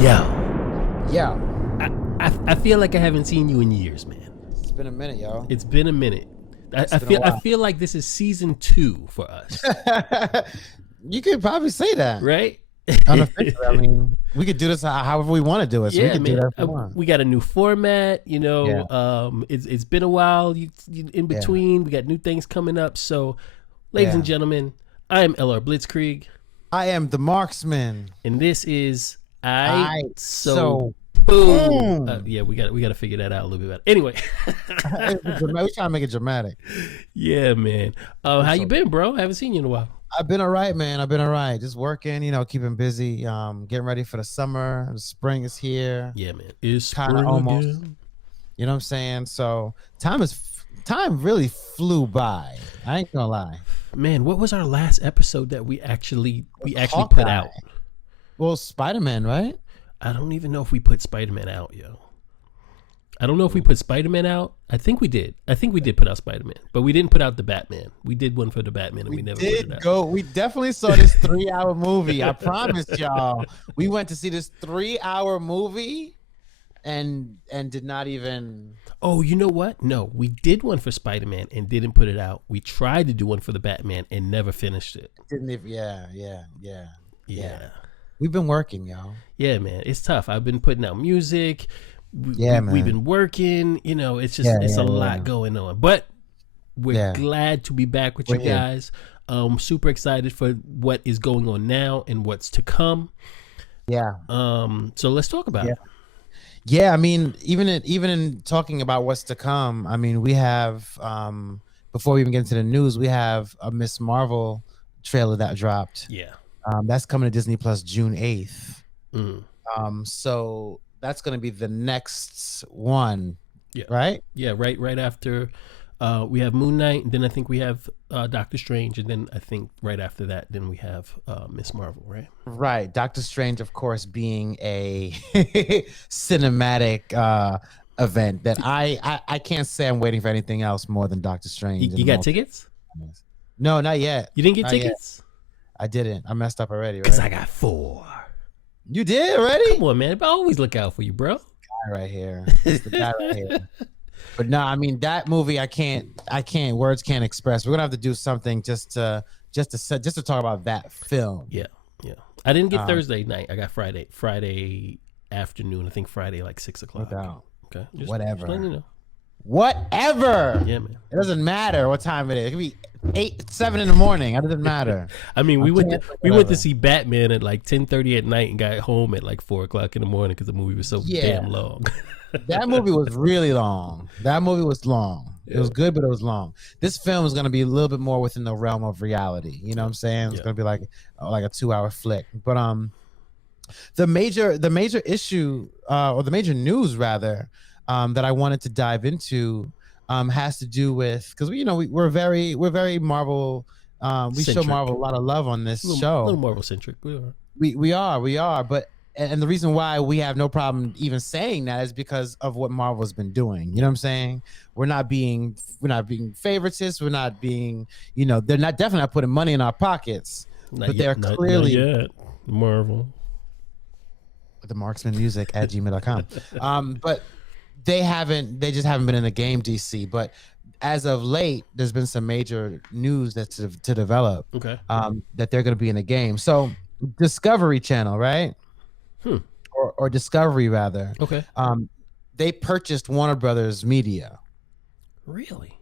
Yo, Yeah, I feel like I haven't seen you in years, man. it's been a minute, yo. It's been a minute. I been a feel I while. feel like this is season 2 for us, You could probably say that. right? Unofficially, I mean, we could do this however we want to do it. So we Yeah, could do man. that if we want. We got a new format. Yeah. It's been a while. In Yeah. between, we got new things coming up. So, ladies and gentlemen, I am LR Blitzkrieg, I am the Marxman. and this is Aiight So So Boom. Boom. Yeah, we got to figure that out a little bit better. Anyway, We're trying to make it dramatic. yeah, man. How you been, bro? I haven't seen you in a while. I've been all right, man. I've been all right. Just working, keeping busy. Getting ready for the summer. The spring is here. Yeah, man. It's Kinda spring almost. again. You know what I'm saying? So time really flew by. I ain't gonna lie. Man, what was our last episode that we actually put Hawkeye. out? Well, Spider-Man, right? I don't even know if we put Spider-Man out, yo. I don't know if we put Spider-Man out. I think we did. I think we did put out Spider-Man, but we didn't put out the Batman. We did one for the Batman, and we never put it out. We definitely saw this 3-hour movie. I promise y'all. We went to see this 3-hour movie and did not even. Oh, you know what? No, we did one for Spider-Man and didn't put it out. We tried to do one for the Batman and never finished it. Didn't even. Yeah. Yeah. We've been working, y'all. Yeah, man. It's tough. I've been putting out music. Man. We've been working. It's just it's a lot going on. But we're glad to be back with you guys. Super excited for what is going on now and what's to come. Yeah. So let's talk about it. Yeah, I mean, even in talking about what's to come, I mean, we have before we even get into the news, we have a Miss Marvel trailer that dropped. Yeah. That's coming to Disney Plus June 8th. Mm. So that's going to be the next one. Yeah. Right? Yeah, right after we have Moon Knight, and then I think we have Doctor Strange, and then I think right after that, then we have Miss Marvel, right? Right. Doctor Strange, of course, being a cinematic event that I can't say I'm waiting for anything else more than Doctor Strange. You got tickets? No, not yet. You didn't get Not tickets? yet. I didn't. I messed up already, right? Because I got 4. You did already? Come on, man. I always look out for you, bro. Guy right here. It's the guy right here. But no, I mean, that movie, I can't. Words can't express. We're gonna have to do something just to talk about that film. Yeah. I didn't get Thursday night. I got Friday afternoon. I think Friday like 6 o'clock. No doubt. Okay. Whatever. Just letting you know. Whatever. Yeah, man. It doesn't matter what time it is. It could be 8, 7 in the morning. It doesn't matter. I mean, we went to see Batman at like 10:30 at night and got home at like 4 o'clock in the morning because the movie was so damn long. That movie was really long. That movie was long. It was good, but it was long. This film is going to be a little bit more within the realm of reality. You know what I'm saying? It's going to be like a 2-hour flick. But the major issue or the major news rather that I wanted to dive into has to do with, because we're very Marvel. We show Marvel a lot of love on this show. A little Marvel centric. We are. But and the reason why we have no problem even saying that is because of what Marvel's been doing. You know what I'm saying? We're not being favoritist. We're not being, they're definitely not putting money in our pockets. But they're clearly not yet. Marvel. The Marxman music at gmail.com. But they just haven't been in the game, DC. But as of late, there's been some major news that's to develop. Okay. That they're going to be in the game. So Discovery Channel, right? Or Discovery rather. Okay. They purchased Warner Brothers Media. Really?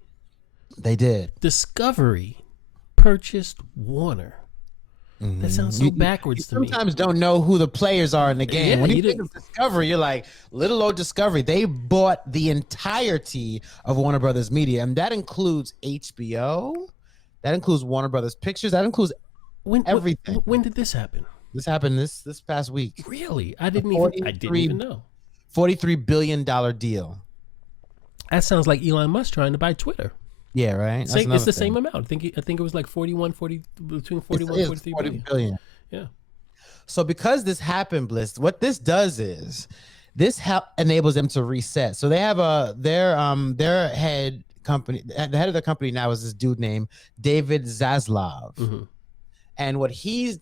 They did. Discovery purchased Warner. Mm-hmm. That sounds so backwards to me. You sometimes don't know who the players are in the game. Yeah, when you think of Discovery, you're like, little old Discovery. They bought the entirety of Warner Brothers Media, and that includes HBO. That includes Warner Brothers Pictures. That includes everything. When did this happen? This happened this past week. Really? I didn't even know. $43 billion deal. That sounds like Elon Musk trying to buy Twitter. Yeah, right. It's the same amount. I think it was like between 41 and 43 billion. Yeah. So because this happened, Bliss, what this does is this enables them to reset. So they have their head company. The head of the company now is this dude named David Zaslav. Mm-hmm. And what he's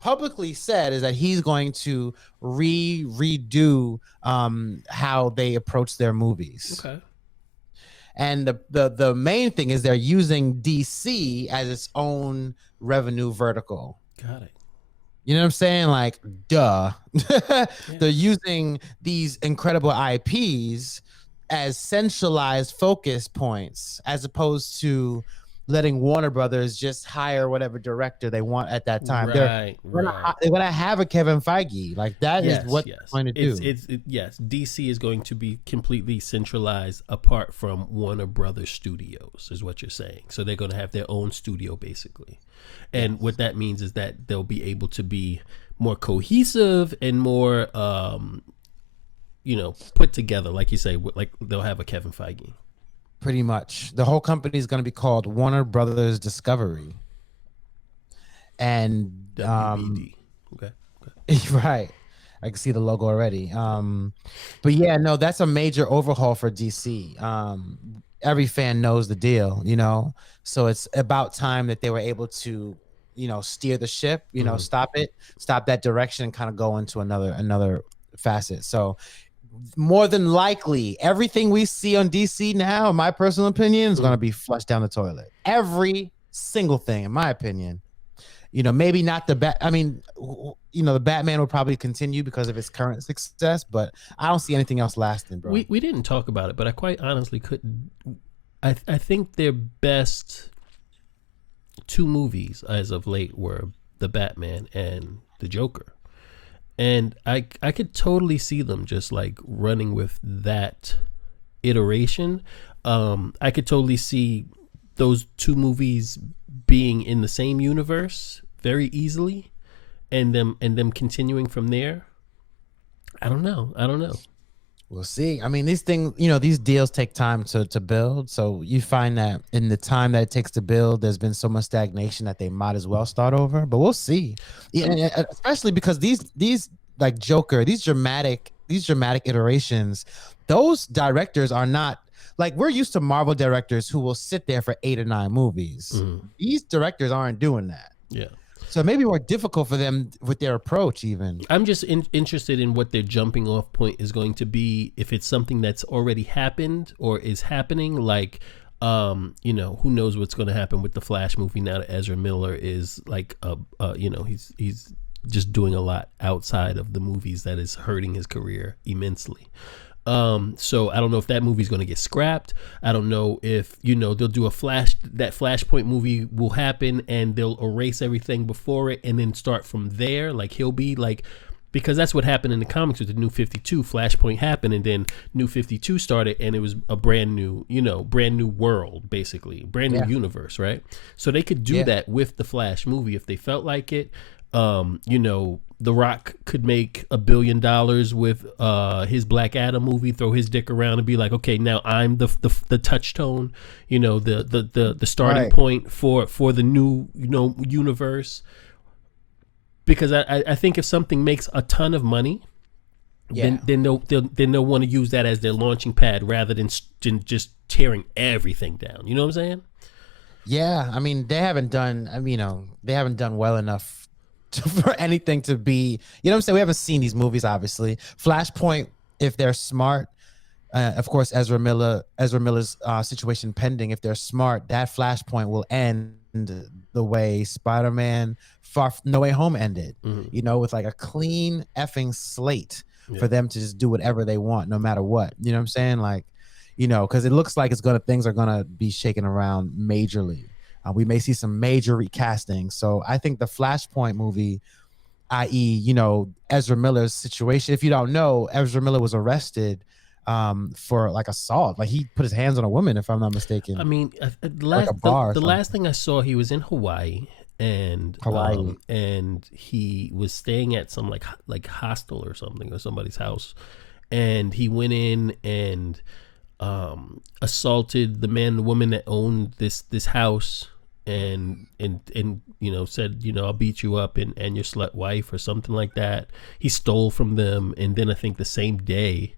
publicly said is that he's going to redo how they approach their movies. Okay. And the main thing is they're using DC as its own revenue vertical. Got it. You know what I'm saying? Like, duh. Yeah. They're using these incredible IPs as centralized focus points, as opposed to letting Warner Brothers just hire whatever director they want at that time. Right, They're gonna have a Kevin Feige. Like, that is what they're going to do. Yes, DC is going to be completely centralized apart from Warner Brothers Studios, is what you're saying. So they're going to have their own studio, basically. And what that means is that they'll be able to be more cohesive and more, put together, like you say, like they'll have a Kevin Feige. Pretty much. The whole company is going to be called Warner Brothers Discovery. And WBD. Okay. Right. I can see the logo already. But yeah, no, that's a major overhaul for DC. Every fan knows the deal, so it's about time that they were able to, steer the ship, stop that direction and kind of go into another facet. So more than likely, everything we see on DC now, in my personal opinion, is going to be flushed down the toilet. Every single thing, in my opinion. Maybe not the the Batman will probably continue because of its current success, but I don't see anything else lasting, bro. We didn't talk about it, but I quite honestly couldn't. I think their best two movies as of late were the Batman and the Joker. And I could totally see them just like running with that iteration. I could totally see those two movies being in the same universe very easily, and them continuing from there. I don't know. We'll see. I mean, these things, these deals take time to build. So you find that in the time that it takes to build, there's been so much stagnation that they might as well start over. But we'll see. Yeah, especially because these like Joker, these dramatic iterations, those directors are not like, we're used to Marvel directors who will sit there for 8 or 9 movies. Mm-hmm. These directors aren't doing that. Yeah. So it may be more difficult for them with their approach even. I'm just interested in what their jumping off point is going to be, if it's something that's already happened or is happening, like, who knows what's going to happen with the Flash movie now that Ezra Miller is like, he's just doing a lot outside of the movies that is hurting his career immensely. So I don't know if that movie's going to get scrapped. I don't know if, they'll do that Flashpoint movie will happen and they'll erase everything before it and then start from there. Like, he'll be like, because that's what happened in the comics with the New 52. Flashpoint happened and then New 52 started and it was a brand new world, basically, brand new universe, right? So they could do that with the Flash movie if they felt like it. The Rock could make $1 billion with his Black Adam movie, throw his dick around and be like, okay, now I'm the touchstone, the starting point for the new universe. Because I think if something makes a ton of money, then they'll want to use that as their launching pad rather than just tearing everything down. You know what I'm saying? Yeah, I mean, they haven't done well enough for anything to be, what I'm saying? We haven't seen these movies, obviously. Flashpoint, if they're smart, of course, Ezra Miller's situation pending. If they're smart, that Flashpoint will end the way Spider-Man No Way Home ended, with like a clean effing slate for them to just do whatever they want, no matter what. You know what I'm saying? Like, because it looks like things are gonna be shaken around majorly. We may see some major recasting. So I think the Flashpoint movie, i.e., Ezra Miller's situation. If you don't know, Ezra Miller was arrested for like assault. Like, he put his hands on a woman, if I'm not mistaken. I mean, the last thing I saw, he was in Hawaii, and he was staying at some like hostel or something, or somebody's house, and he went in and assaulted the man and the woman that owned this house, and said, I'll beat you up and your slut wife or something like that. He stole from them, and then I think the same day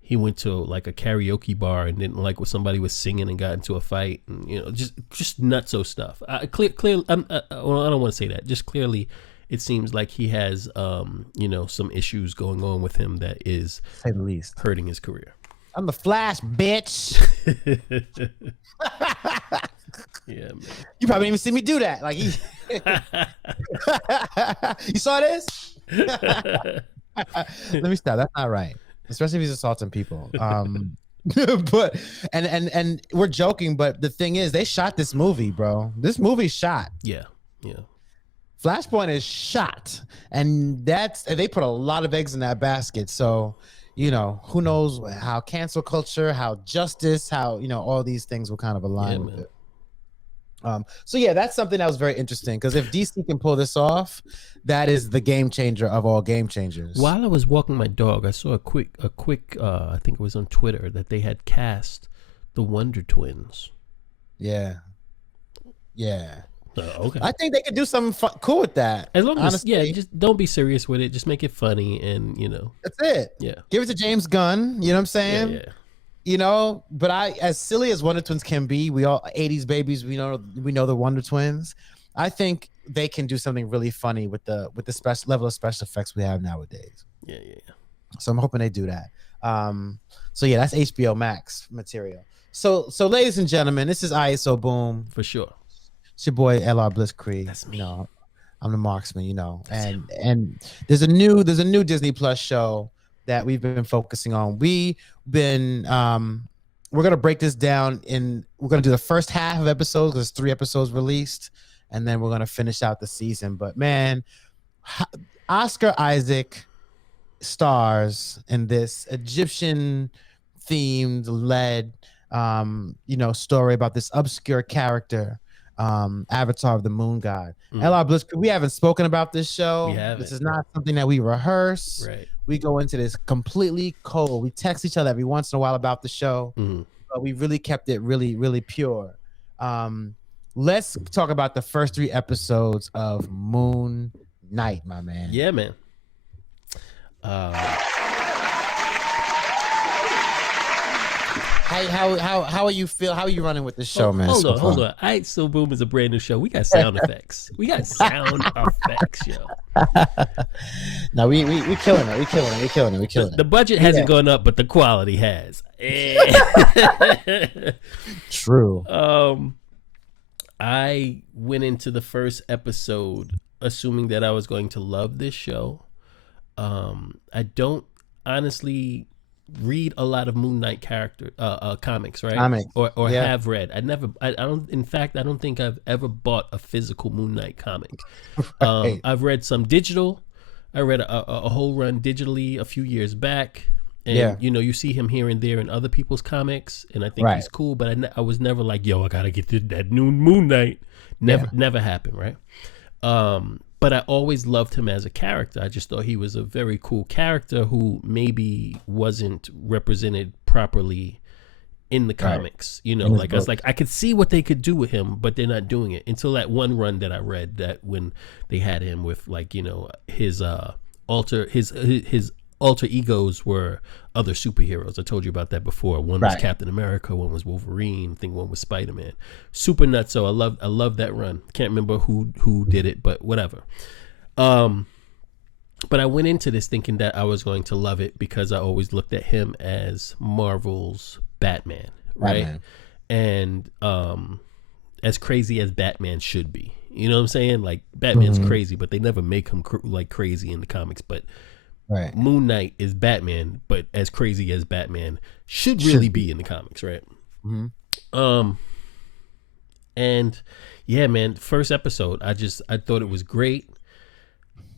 he went to like a karaoke bar and didn't like what somebody was singing and got into a fight, and just nutso stuff. Clearly, I don't want to say that. Just clearly, it seems like he has, some issues going on with him that is, say the least, hurting his career. I'm the Flash, bitch. Yeah, man. You probably didn't even see me do that. Like, you saw this? Let me stop. That's not right, especially if he's assaulting people. But and we're joking, but the thing is, they shot this movie, bro. This movie's shot. Yeah. Flashpoint is shot, and they put a lot of eggs in that basket. So, who knows how cancel culture, how justice, how all these things will kind of align with it. So yeah, that's something that was very interesting, because if DC can pull this off, that is the game changer of all game changers. While I was walking my dog, I saw a quick I think it was on Twitter, that they had cast the Wonder Twins. Yeah. Okay. I think they could do something cool with that. As long as just don't be serious with it. Just make it funny, and that's it. Yeah. Give it to James Gunn. You know what I'm saying? Yeah. But as silly as Wonder Twins can be, we all 80s babies, we know the Wonder Twins. I think they can do something really funny with the special level of special effects we have nowadays. Yeah. So I'm hoping they do that. So yeah, that's HBO Max material. So ladies and gentlemen, this is Aiight So Boom. For sure. It's your boy LR Blitzkrieg. That's me. I'm the Marxman, and there's a new Disney Plus show that we've been focusing on. We're gonna break this down we're gonna do the first half of episodes, because 3 episodes released, and then we're gonna finish out the season. But man, Oscar Isaac stars in this Egyptian themed led story about this obscure character, Avatar of the Moon God. LR Blitzkrieg, we haven't spoken about this show. This is not something that we rehearse. Right. We go into this completely cold. We text each other every once in a while about the show, but we really kept it really, really pure. Let's talk about the first 3 episodes of Moon Knight, my man. Yeah, man. How are you feel? How are you running with this show, man? Hold on. Aiight So Boom is a brand new show. We got sound effects. Yo. No, we killing it. We killing it. The budget hasn't gone up, but the quality has. True. I went into the first episode assuming that I was going to love this show. I don't honestly read a lot of Moon Knight comics, right? Or have read. I don't. In fact, I don't think I've ever bought a physical Moon Knight comic. Right. I've read some digital. I read a whole run digitally a few years back, and you see him here and there in other people's comics, and I think he's cool. But I was never like, yo, I gotta get to that new Moon Knight. Never happened, right? But I always loved him as a character. I just thought he was a very cool character who maybe wasn't represented properly in the comics. I was like, I could see what they could do with him, but they're not doing it until that one run that I read, that when they had him with his alter egos were other superheroes. I told you about that before. One was Captain America, one was Wolverine, I think one was Spider-Man. Super nuts. So I love that run. Can't remember who did it, but whatever. But I went into this thinking that I was going to love it because I always looked at him as Marvel's Batman, right? And as crazy as Batman should be. You know what I'm saying? Like, Batman's crazy, but they never make him like crazy in the comics. But Moon Knight is Batman, but as crazy as Batman should really be in the comics, right? And yeah, man, first episode, I thought it was great.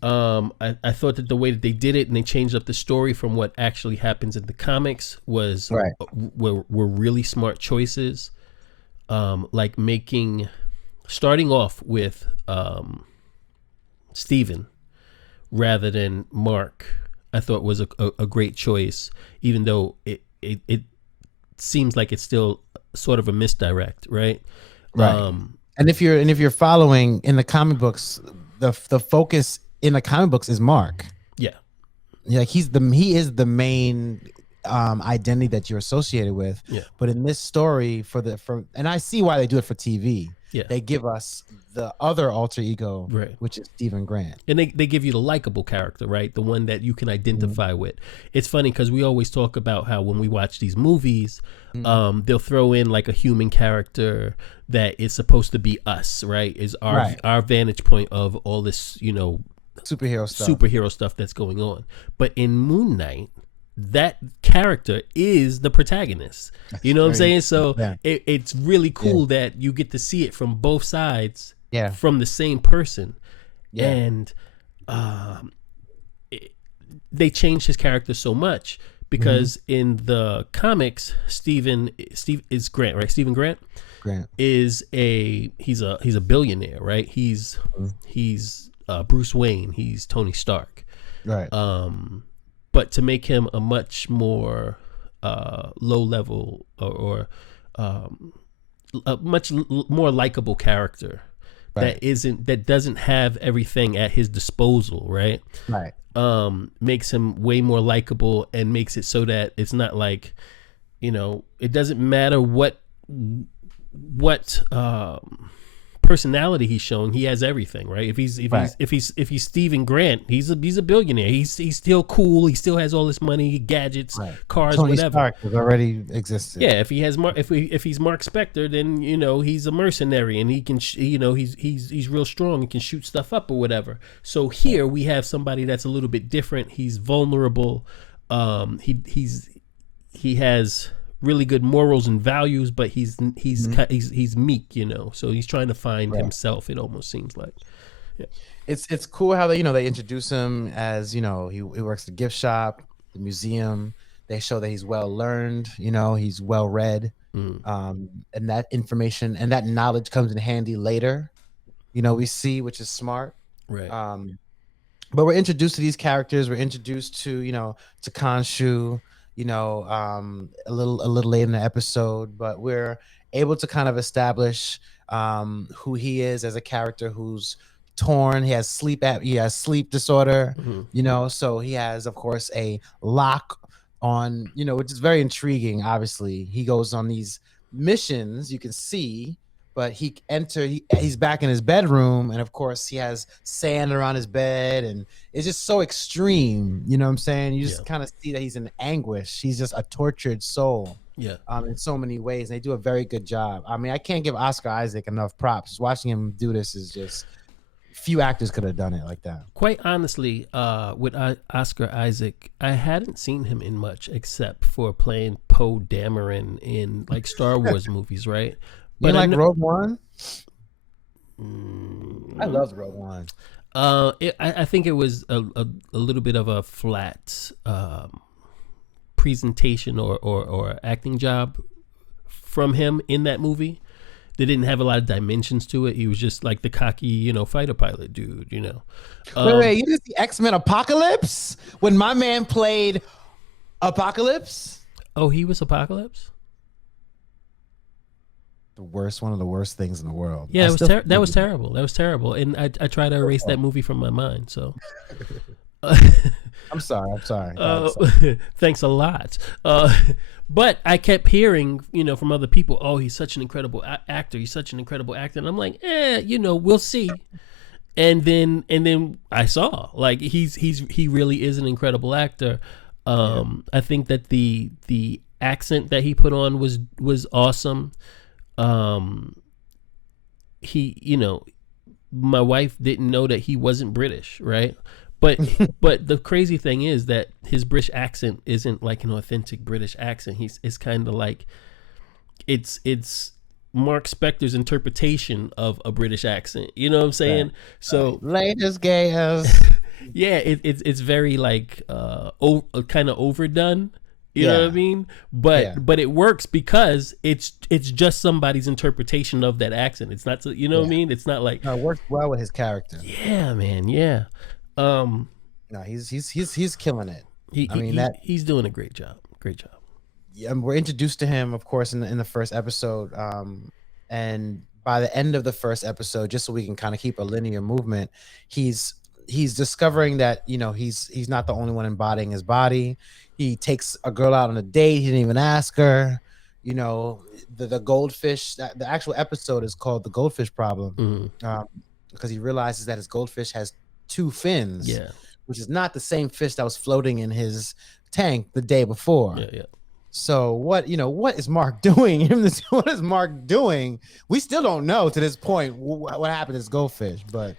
I thought that the way that they did it and they changed up the story from what actually happens in the comics was were really smart choices. Like starting off with Steven rather than Mark, I thought was a great choice, even though it seems like it's still sort of a misdirect, right? And if you're following in the comic books, the focus in the comic books is Mark. Yeah. Like he is the main identity that you're associated with. Yeah. But in this story, and I see why they do it for TV. Yeah. They give us the other alter ego, Right. which is Stephen Grant. And they give you the likable character, right? The one that you can identify with. It's funny because we always talk about how when we watch these movies, they'll throw in like a human character that is supposed to be us, right? Is our vantage point of all this, you know, superhero stuff that's going on. But in Moon Knight, that character is the protagonist. You know what I'm saying? So it's really cool that you get to see it from both sides, from the same person. And they changed his character so much because in the comics, Steve is Grant, right? Stephen Grant is he's a billionaire, right? He's Bruce Wayne. He's Tony Stark, right? But to make him a much more low level or a much more likable character that doesn't have everything at his disposal, right? Right. Makes him way more likable and makes it so that it's not like, you know, it doesn't matter what personality he's showing, he has everything, right? If he's Stephen Grant, he's a billionaire. He's still cool. He still has all this money, gadgets, cars, Tony whatever. Stark has already existed. Yeah, if he's Mark Spector, then you know he's a mercenary and he can he's real strong and can shoot stuff up or whatever. So here we have somebody that's a little bit different. He's vulnerable. He has really good morals and values, but he's meek, you know. So he's trying to find himself. It almost seems like, it's cool how they introduce him as, you know, he works at the gift shop, the museum. They show that he's well learned, you know, he's well read, and that information and that knowledge comes in handy later. You know, we see, which is smart, right? But we're introduced to these characters. We're introduced to, you know, to Khonshu, you know, a little late in the episode, but we're able to kind of establish who he is as a character who's torn. He has sleep disorder, you know, so he has, of course, a lock on, you know, which is very intriguing. Obviously, he goes on these missions, you can see, but he's back in his bedroom, and of course he has sand around his bed, and it's just so extreme, you know what I'm saying? You just kind of see that he's in anguish. He's just a tortured soul, in so many ways, and they do a very good job. I mean, I can't give Oscar Isaac enough props. Watching him do this is just, few actors could have done it like that. Quite honestly, with Oscar Isaac, I hadn't seen him in much except for playing Poe Dameron in like Star Wars movies, right? But like Rogue One? I loved Rogue One. I think it was a little bit of a flat presentation or acting job from him in that movie. They didn't have a lot of dimensions to it. He was just like the cocky, you know, fighter pilot dude, you know. Wait, you did the X-Men Apocalypse? When my man played Apocalypse? Oh, he was Apocalypse? One of the worst things in the world. Yeah, that was terrible. That was terrible. And I try to erase that movie from my mind. So I'm sorry. Thanks a lot. But I kept hearing, you know, from other people, oh, he's such an incredible actor. He's such an incredible actor. And I'm like, you know, we'll see. And then I saw, like, he really is an incredible actor. I think that the accent that he put on was awesome. He, you know, my wife didn't know that he wasn't British, right? But the crazy thing is that his British accent isn't like an authentic British accent. It's kind of like it's Mark Spector's interpretation of a British accent. You know what I'm saying? Right. So latest gayers. Yeah, it's very like kind of overdone. You know what I mean? But it works because it's just somebody's interpretation of that accent. It's not, you know what I mean? It's not like, no, it works well with his character. Yeah, man. Yeah. No, he's killing it. He's doing a great job. Great job. Yeah, we're introduced to him, of course, in the first episode, and by the end of the first episode, just so we can kind of keep a linear movement, he's he's discovering that he's not the only one embodying his body. He takes a girl out on a date. He didn't even ask her. The goldfish. The actual episode is called "The Goldfish Problem," because he realizes that his goldfish has two fins. Yeah. Which is not the same fish that was floating in his tank the day before. Yeah. So what is Mark doing? What is Mark doing? We still don't know to this point what happened to this goldfish, but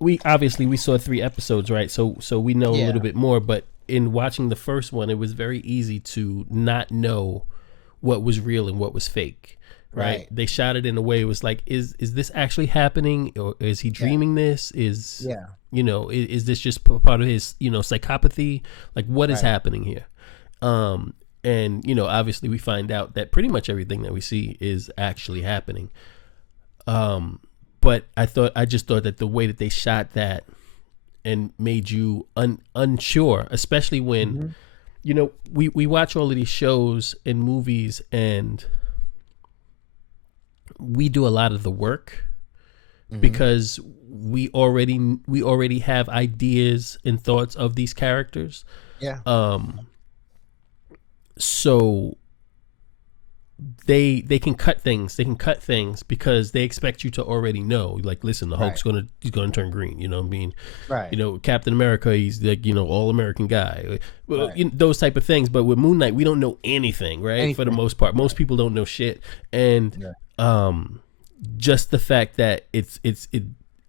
we obviously we saw 3 episodes, right? So we know a little bit more, but in watching the first one, it was very easy to not know what was real and what was fake. Right. They shot it in a way it was like, is this actually happening, or is he dreaming this? Is this just part of his psychopathy? Like, what is happening here? And obviously we find out that pretty much everything that we see is actually happening. But I just thought that the way that they shot that and made you unsure, especially when we watch all of these shows and movies, and we do a lot of the work because we already have ideas and thoughts of these characters. Yeah. So they can cut things. They can cut things because they expect you to already know. Like, listen, the Hulk's he's gonna turn green. You know what I mean? Right. Captain America, he's like all American guy. Well, those type of things. But with Moon Knight, we don't know anything, right? For the most part, most people don't know shit. And just the fact that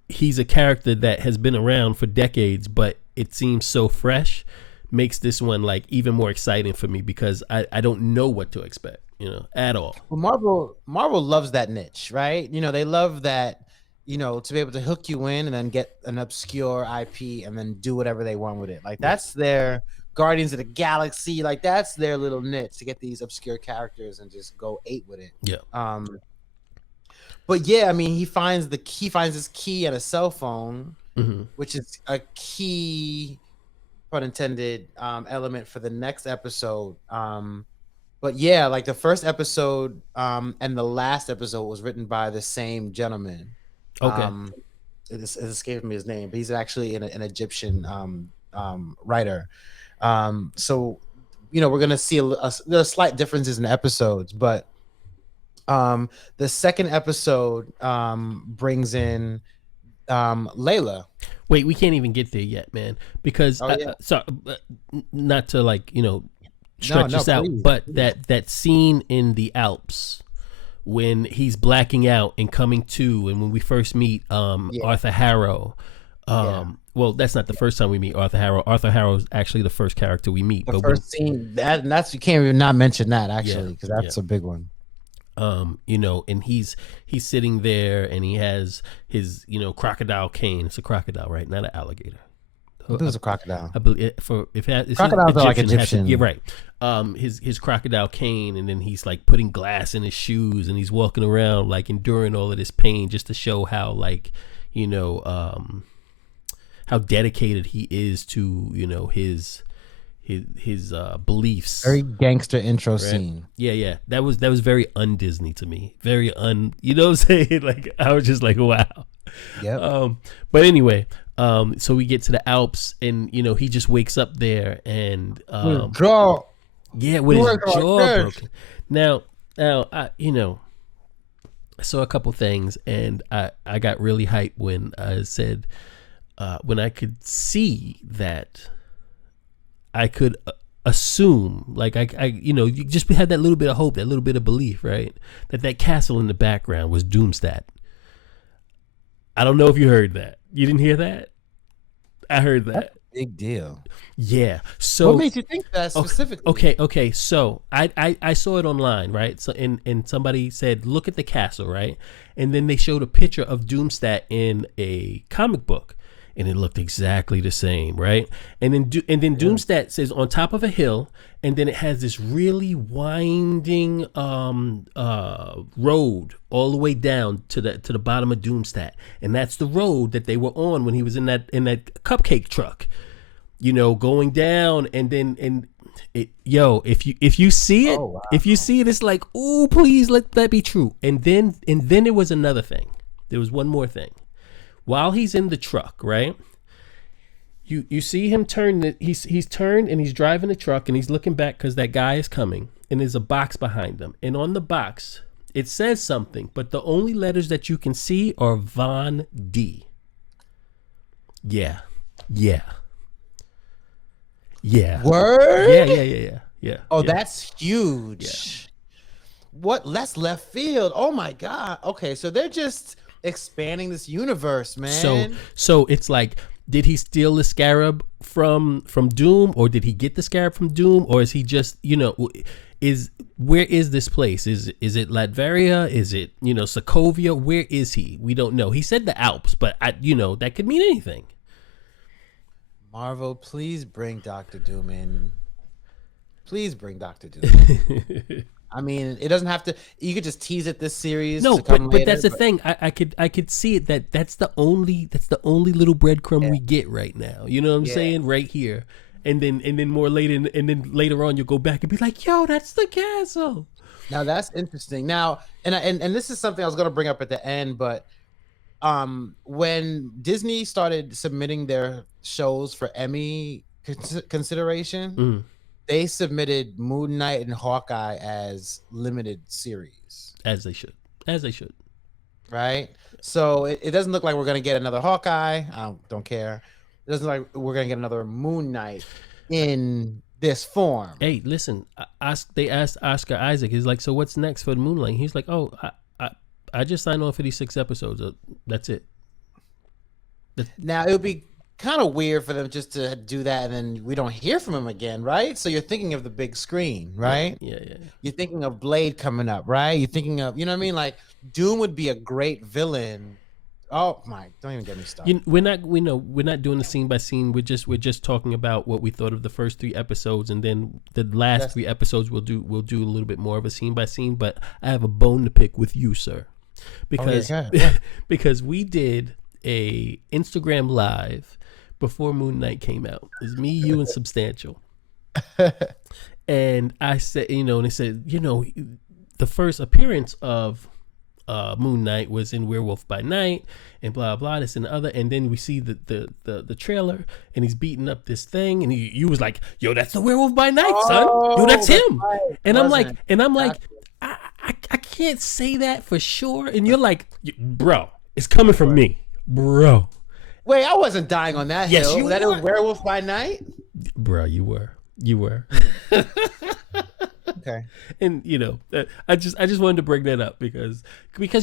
he's a character that has been around for decades, but it seems so fresh, makes this one like even more exciting for me because I don't know what to expect, at all. Well, Marvel loves that niche, right? They love that, to be able to hook you in and then get an obscure IP and then do whatever they want with it. Like, that's their Guardians of the Galaxy. Like, that's their little niche, to get these obscure characters and just go ape with it. Yeah. But yeah, I mean, he finds this key at a cell phone, which is a key, pun intended, element for the next episode. But yeah, like the first episode and the last episode was written by the same gentleman. Okay. It escaped me his name, but he's actually an Egyptian writer. So we're gonna see there are slight differences in the episodes, but the second episode brings in Layla. Wait, we can't even get there yet, man, because not to stretch this out, but that scene in the Alps when he's blacking out and coming to, and when we first meet Arthur Harrow. Well, that's not the first time we meet Arthur Harrow. Arthur Harrow is actually the first character we meet. The first scene, that's you can't even not mention that, actually, because that's a big one. And he's sitting there and he has his crocodile cane. It's a crocodile, right? Not an alligator. It was a crocodile. I believe crocodiles are like Egyptian. You're right. His crocodile cane, and then he's like putting glass in his shoes, and he's walking around like enduring all of this pain just to show how how dedicated he is to his beliefs. Very gangster intro scene. Yeah. That was very un-Disney to me. Very you know what I'm saying? Like, I was just like, wow. Yeah. But anyway, so we get to the Alps, and he just wakes up there, and with his jaw broken. Now I saw a couple things, and I got really hyped when I said when I could see that I could assume, like I you just had that little bit of hope, that little bit of belief, right? That castle in the background was Doomstat. I don't know if you heard that. You didn't hear that? I heard that. That's a big deal. Yeah. So what made you think that specifically? Okay. So I saw it online, right? So and somebody said, look at the castle, right? And then they showed a picture of Doomstat in a comic book, and it looked exactly the same, right? And then Doomstat says on top of a hill, and then it has this really winding road all the way down to the bottom of Doomstat, and that's the road that they were on when he was in that cupcake truck, going down, and then if you see it, if you see it, it's like, oh, please let that be true. And then there was another thing. There was one more thing. While he's in the truck, right? You see him turn. He's turned and he's driving the truck and he's looking back because that guy is coming and there's a box behind him. And on the box it says something, but the only letters that you can see are Von D. Yeah. Word? Yeah. Oh, yeah. that's huge. Yeah. What? That's left field. Oh my God. Okay, so they're just expanding this universe, man. So it's like, did he steal the scarab from Doom, or did he get the scarab from Doom, or is he just, where is this place? Is it Latveria? Is it, Sokovia? Where is he? We don't know. He said the Alps, but that could mean anything. Marvel, please bring Dr. Doom in. Please bring Dr. Doom. I mean, it doesn't have to. You could just tease it this series. No, but that's the thing. I could see it that's the only little breadcrumb we get right now. You know what I'm saying? Right here, and then more later, and then later on you'll go back and be like, yo, that's the castle. Now that's interesting. Now, and this is something I was gonna bring up at the end, but when Disney started submitting their shows for Emmy consideration. They submitted Moon Knight and Hawkeye as limited series. As they should. Right? So it doesn't look like we're going to get another Hawkeye. I don't care. It doesn't look like we're going to get another Moon Knight in this form. Hey, listen. They asked Oscar Isaac. He's like, so what's next for the Moonlight? He's like, oh, I just signed on for these 6 episodes. That's it. Now, it would be kind of weird for them just to do that and then we don't hear from him again, right? So you're thinking of the big screen, right? Yeah. You're thinking of Blade coming up, right? You're thinking of, you know what I mean? Like Doom would be a great villain. Oh my! Don't even get me started. We're not doing the scene by scene. We're just talking about what we thought of the first 3 episodes, and then the last 3 episodes we'll do a little bit more of a scene by scene. But I have a bone to pick with you, sir, because because we did a Instagram live before Moon Knight came out. It's me, you, and Substantial. And I said, and they said, the first appearance of Moon Knight was in Werewolf by Night, and blah blah this and the other. And then we see the trailer, and he's beating up this thing, and you was like, yo, that's the Werewolf by Night, son. Yo, that's him. Right. And I'm like, I can't say that for sure. And you're like, bro, it's coming from me, bro. Wait, I wasn't dying on that hill. You that was Werewolf by Night? Bro, you were. Okay. And I just wanted to bring that up because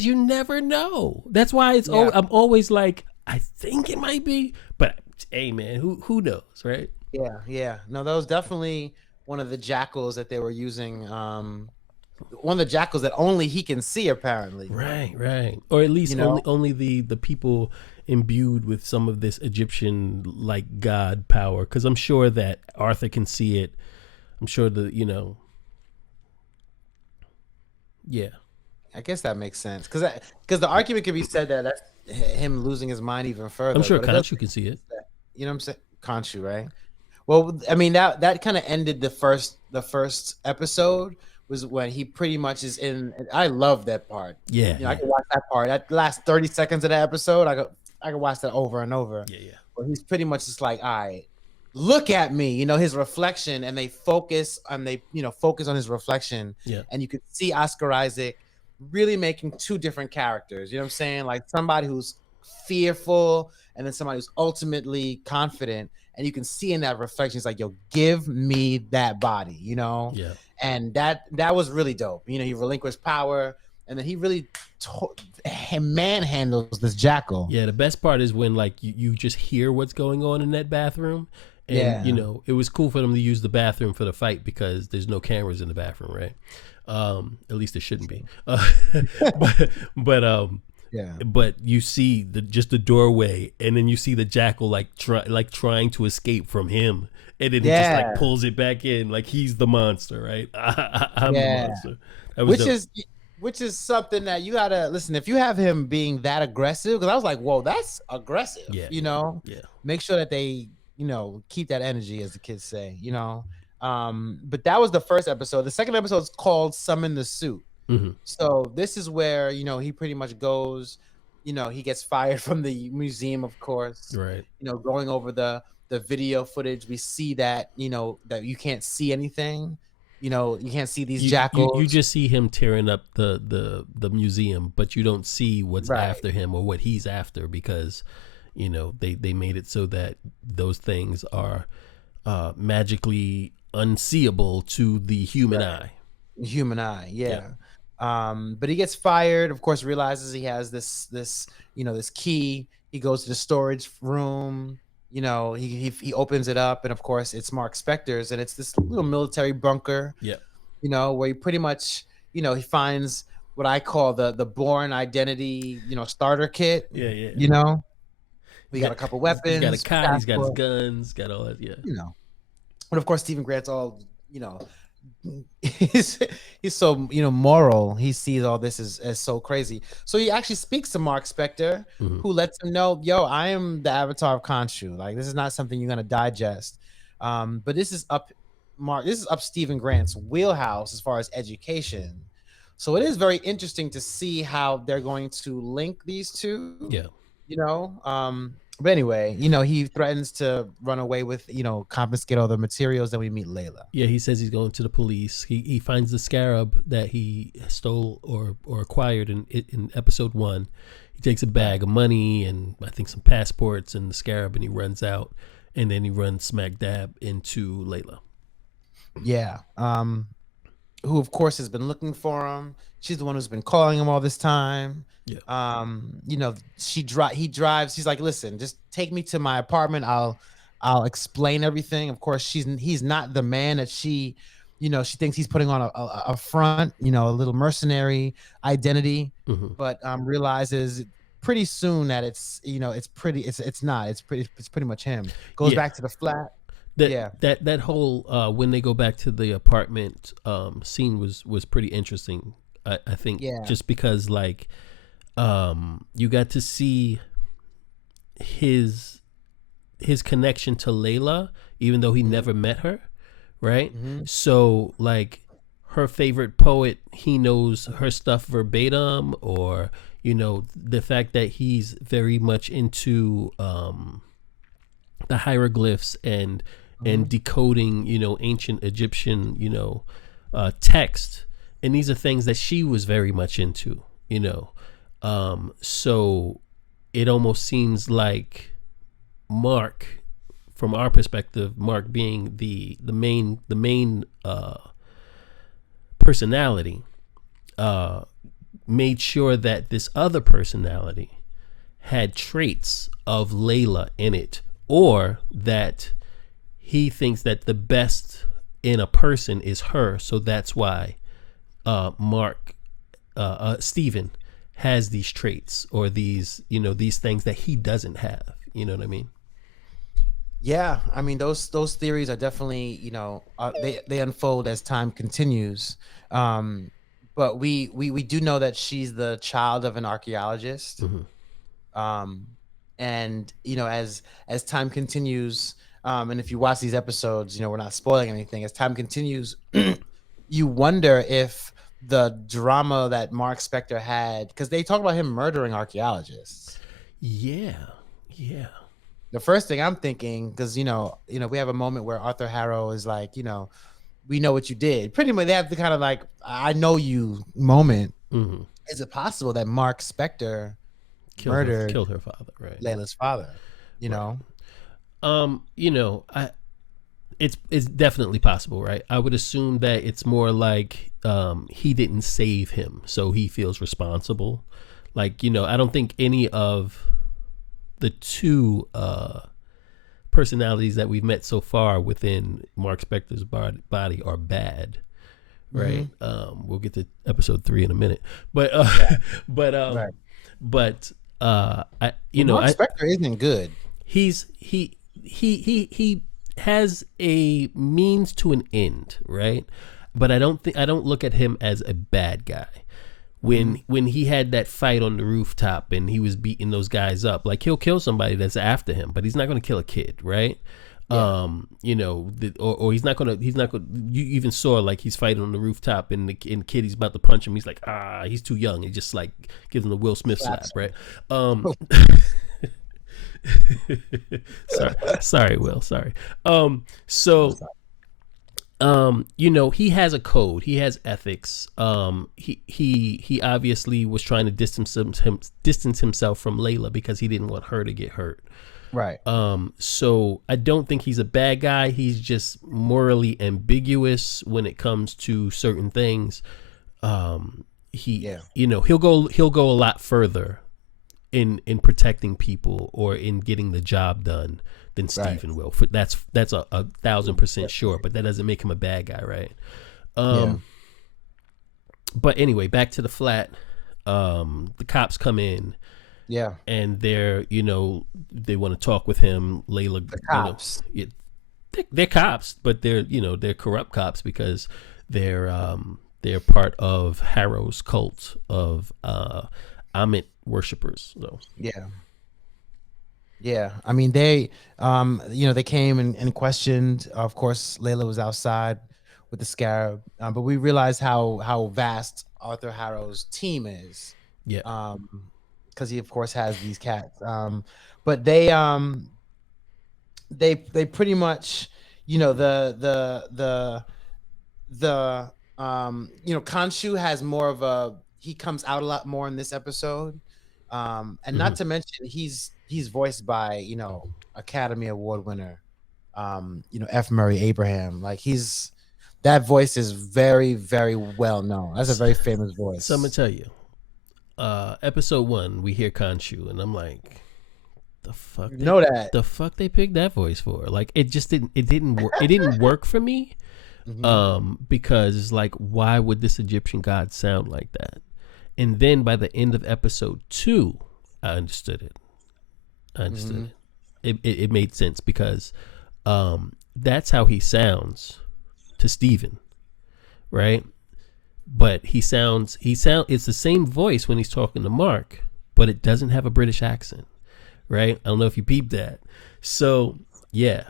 you never know. That's why I'm always like, I think it might be, but hey man, who knows, right? Yeah. No, that was definitely one of the jackals that they were using. One of the jackals that only he can see, apparently. Right. Or at least only the people imbued with some of this Egyptian like god power, because I'm sure that Arthur can see it. I'm sure yeah. I guess that makes sense, because the argument could be said that that's him losing his mind even further. I'm sure Khonshu can see it. You know what I'm saying? Khonshu, right? Well, I mean that kind of ended the first episode. Was when he pretty much is in. I love that part. Yeah, I can watch that part. That last 30 seconds of that episode, I could watch that over and over. Yeah. Where he's pretty much just like, all right, look at me, his reflection, and they focus on his reflection. Yeah. And you could see Oscar Isaac really making 2 different characters. You know what I'm saying? Like somebody who's fearful, and then somebody who's ultimately confident. And you can see in that reflection, it's like, yo, give me that body, Yeah. And that was really dope. He relinquished power, and then he really manhandles this jackal. Yeah, the best part is when like you just hear what's going on in that bathroom, and it was cool for them to use the bathroom for the fight because there's no cameras in the bathroom, right? At least there shouldn't be. But you see the doorway, and then you see the jackal trying to escape from him, and then he just like pulls it back in, like he's the monster, right? I'm the monster. Which is something that you gotta listen. If you have him being that aggressive, because I was like, whoa, that's aggressive. Yeah. Make sure that they keep that energy, as the kids say. But that was the first episode. The second episode is called Summon the Suit. Mm-hmm. So this is where he pretty much goes. he gets fired from the museum, of course. Right. Going over the video footage, we see that that you can't see anything. You can't see these You jackals. just see him tearing up the museum, but you don't see what's Right. after him or what he's after, because they made it so that those things are magically unseeable to the human eye. Human eye, yeah. But he gets fired, of course, realizes he has this key. He goes to the storage room. He opens it up, and of course it's Mark Spector's, and it's this little military bunker. Yeah. Where he pretty much he finds what I call the Bourne Identity starter kit. Yeah. We got a couple weapons. He's got a cot. He's got his passport, guns. Got all that. Yeah. But of course Stephen Grant's all he's so moral. He sees all this as so crazy, so he actually speaks to Mark Spector, who lets him know, yo, I am the avatar of Khonshu. Like, this is not something you're gonna digest, but this is up Stephen Grant's wheelhouse as far as education. So it is very interesting to see how they're going to link these two. But anyway, he threatens to run away with, confiscate all the materials. Then we meet Layla. Yeah, he says he's going to the police. He finds the scarab that he stole or acquired in episode 1. He takes a bag of money and I think some passports and the scarab, and he runs out, and then he runs smack dab into Layla. Yeah. Who of course has been looking for him. She's the one who's been calling him all this time. Yeah. He drives. He's like, listen, just take me to my apartment. I'll explain everything. Of course, he's not the man that she thinks he's putting on a front, a little mercenary identity, but realizes pretty soon that it's pretty much him. Goes back to the flat. That whole when they go back to the apartment scene was pretty interesting. I think just because like you got to see his connection to Layla, even though he never met her, right? So like her favorite poet, he knows her stuff verbatim, or the fact that he's very much into the hieroglyphs and decoding ancient Egyptian text, and these are things that she was very much into, so it almost seems like Mark, from our perspective, Mark being the main personality, made sure that this other personality had traits of Layla in it, or that he thinks that the best in a person is her, so that's why Stephen has these traits, or these these things that he doesn't have. You know what I mean? Yeah, I mean those theories are definitely they unfold as time continues. But we do know that she's the child of an archaeologist. And as time continues, and if you watch these episodes, we're not spoiling anything. As time continues, you wonder if the drama that Mark Spector had, because they talk about him murdering archaeologists. Yeah. The first thing I'm thinking, because we have a moment where Arthur Harrow is like, we know what you did. Pretty much, they have the kind of like, I know you moment. Is it possible that Mark Spector killed her father, right? Layla's father. It's definitely possible, right? I would assume that it's more like he didn't save him, so he feels responsible. Like, I don't think any of the two personalities that we've met so far within Mark Spector's body are bad, right? We'll get to episode 3 in a minute, but Mark Spector isn't good. He has a means to an end, right? But I don't look at him as a bad guy. When he had that fight on the rooftop and he was beating those guys up, like, he'll kill somebody that's after him, but he's not going to kill a kid, right? Yeah. Or he's not gonna you even saw like he's fighting on the rooftop and the kid, he's about to punch him, he's like, he's too young, he just like gives him the Will Smith slap, right? Sorry, Will, sorry. So he has a code, he has ethics. He obviously was trying to distance himself from Layla because he didn't want her to get hurt. Right. So I don't think he's a bad guy. He's just morally ambiguous when it comes to certain things. He'll go a lot further in protecting people or in getting the job done than Stephen will. That's a 1,000% sure, but that doesn't make him a bad guy, right? But anyway, back to the flat. The cops come in. Yeah. And they want to talk with him. Layla, the cops. They're cops, but they're corrupt cops because they're part of Harrow's cult of Aiight worshippers. So yeah. I mean, they they came and questioned. Of course, Layla was outside with the Scarab, but we realized how vast Arthur Harrow's team is. Yeah. Because he of course has these cats, but they pretty much the Khonshu has more of he comes out a lot more in this episode, and not to mention he's voiced by Academy Award winner F. Murray Abraham. Like that voice is very, very well known. That's a very famous voice. So I'm gonna tell you. Episode 1, we hear Khonshu, and I'm like, the fuck? The fuck they picked that voice for? Like, it just didn't work for me. Because it's like, why would this Egyptian god sound like that? And then by the end of episode 2, I understood it. It made sense because that's how he sounds to Stephen, right? But it's the same voice when he's talking to Mark, but it doesn't have a British accent, right? I don't know if you peeped that. So yeah.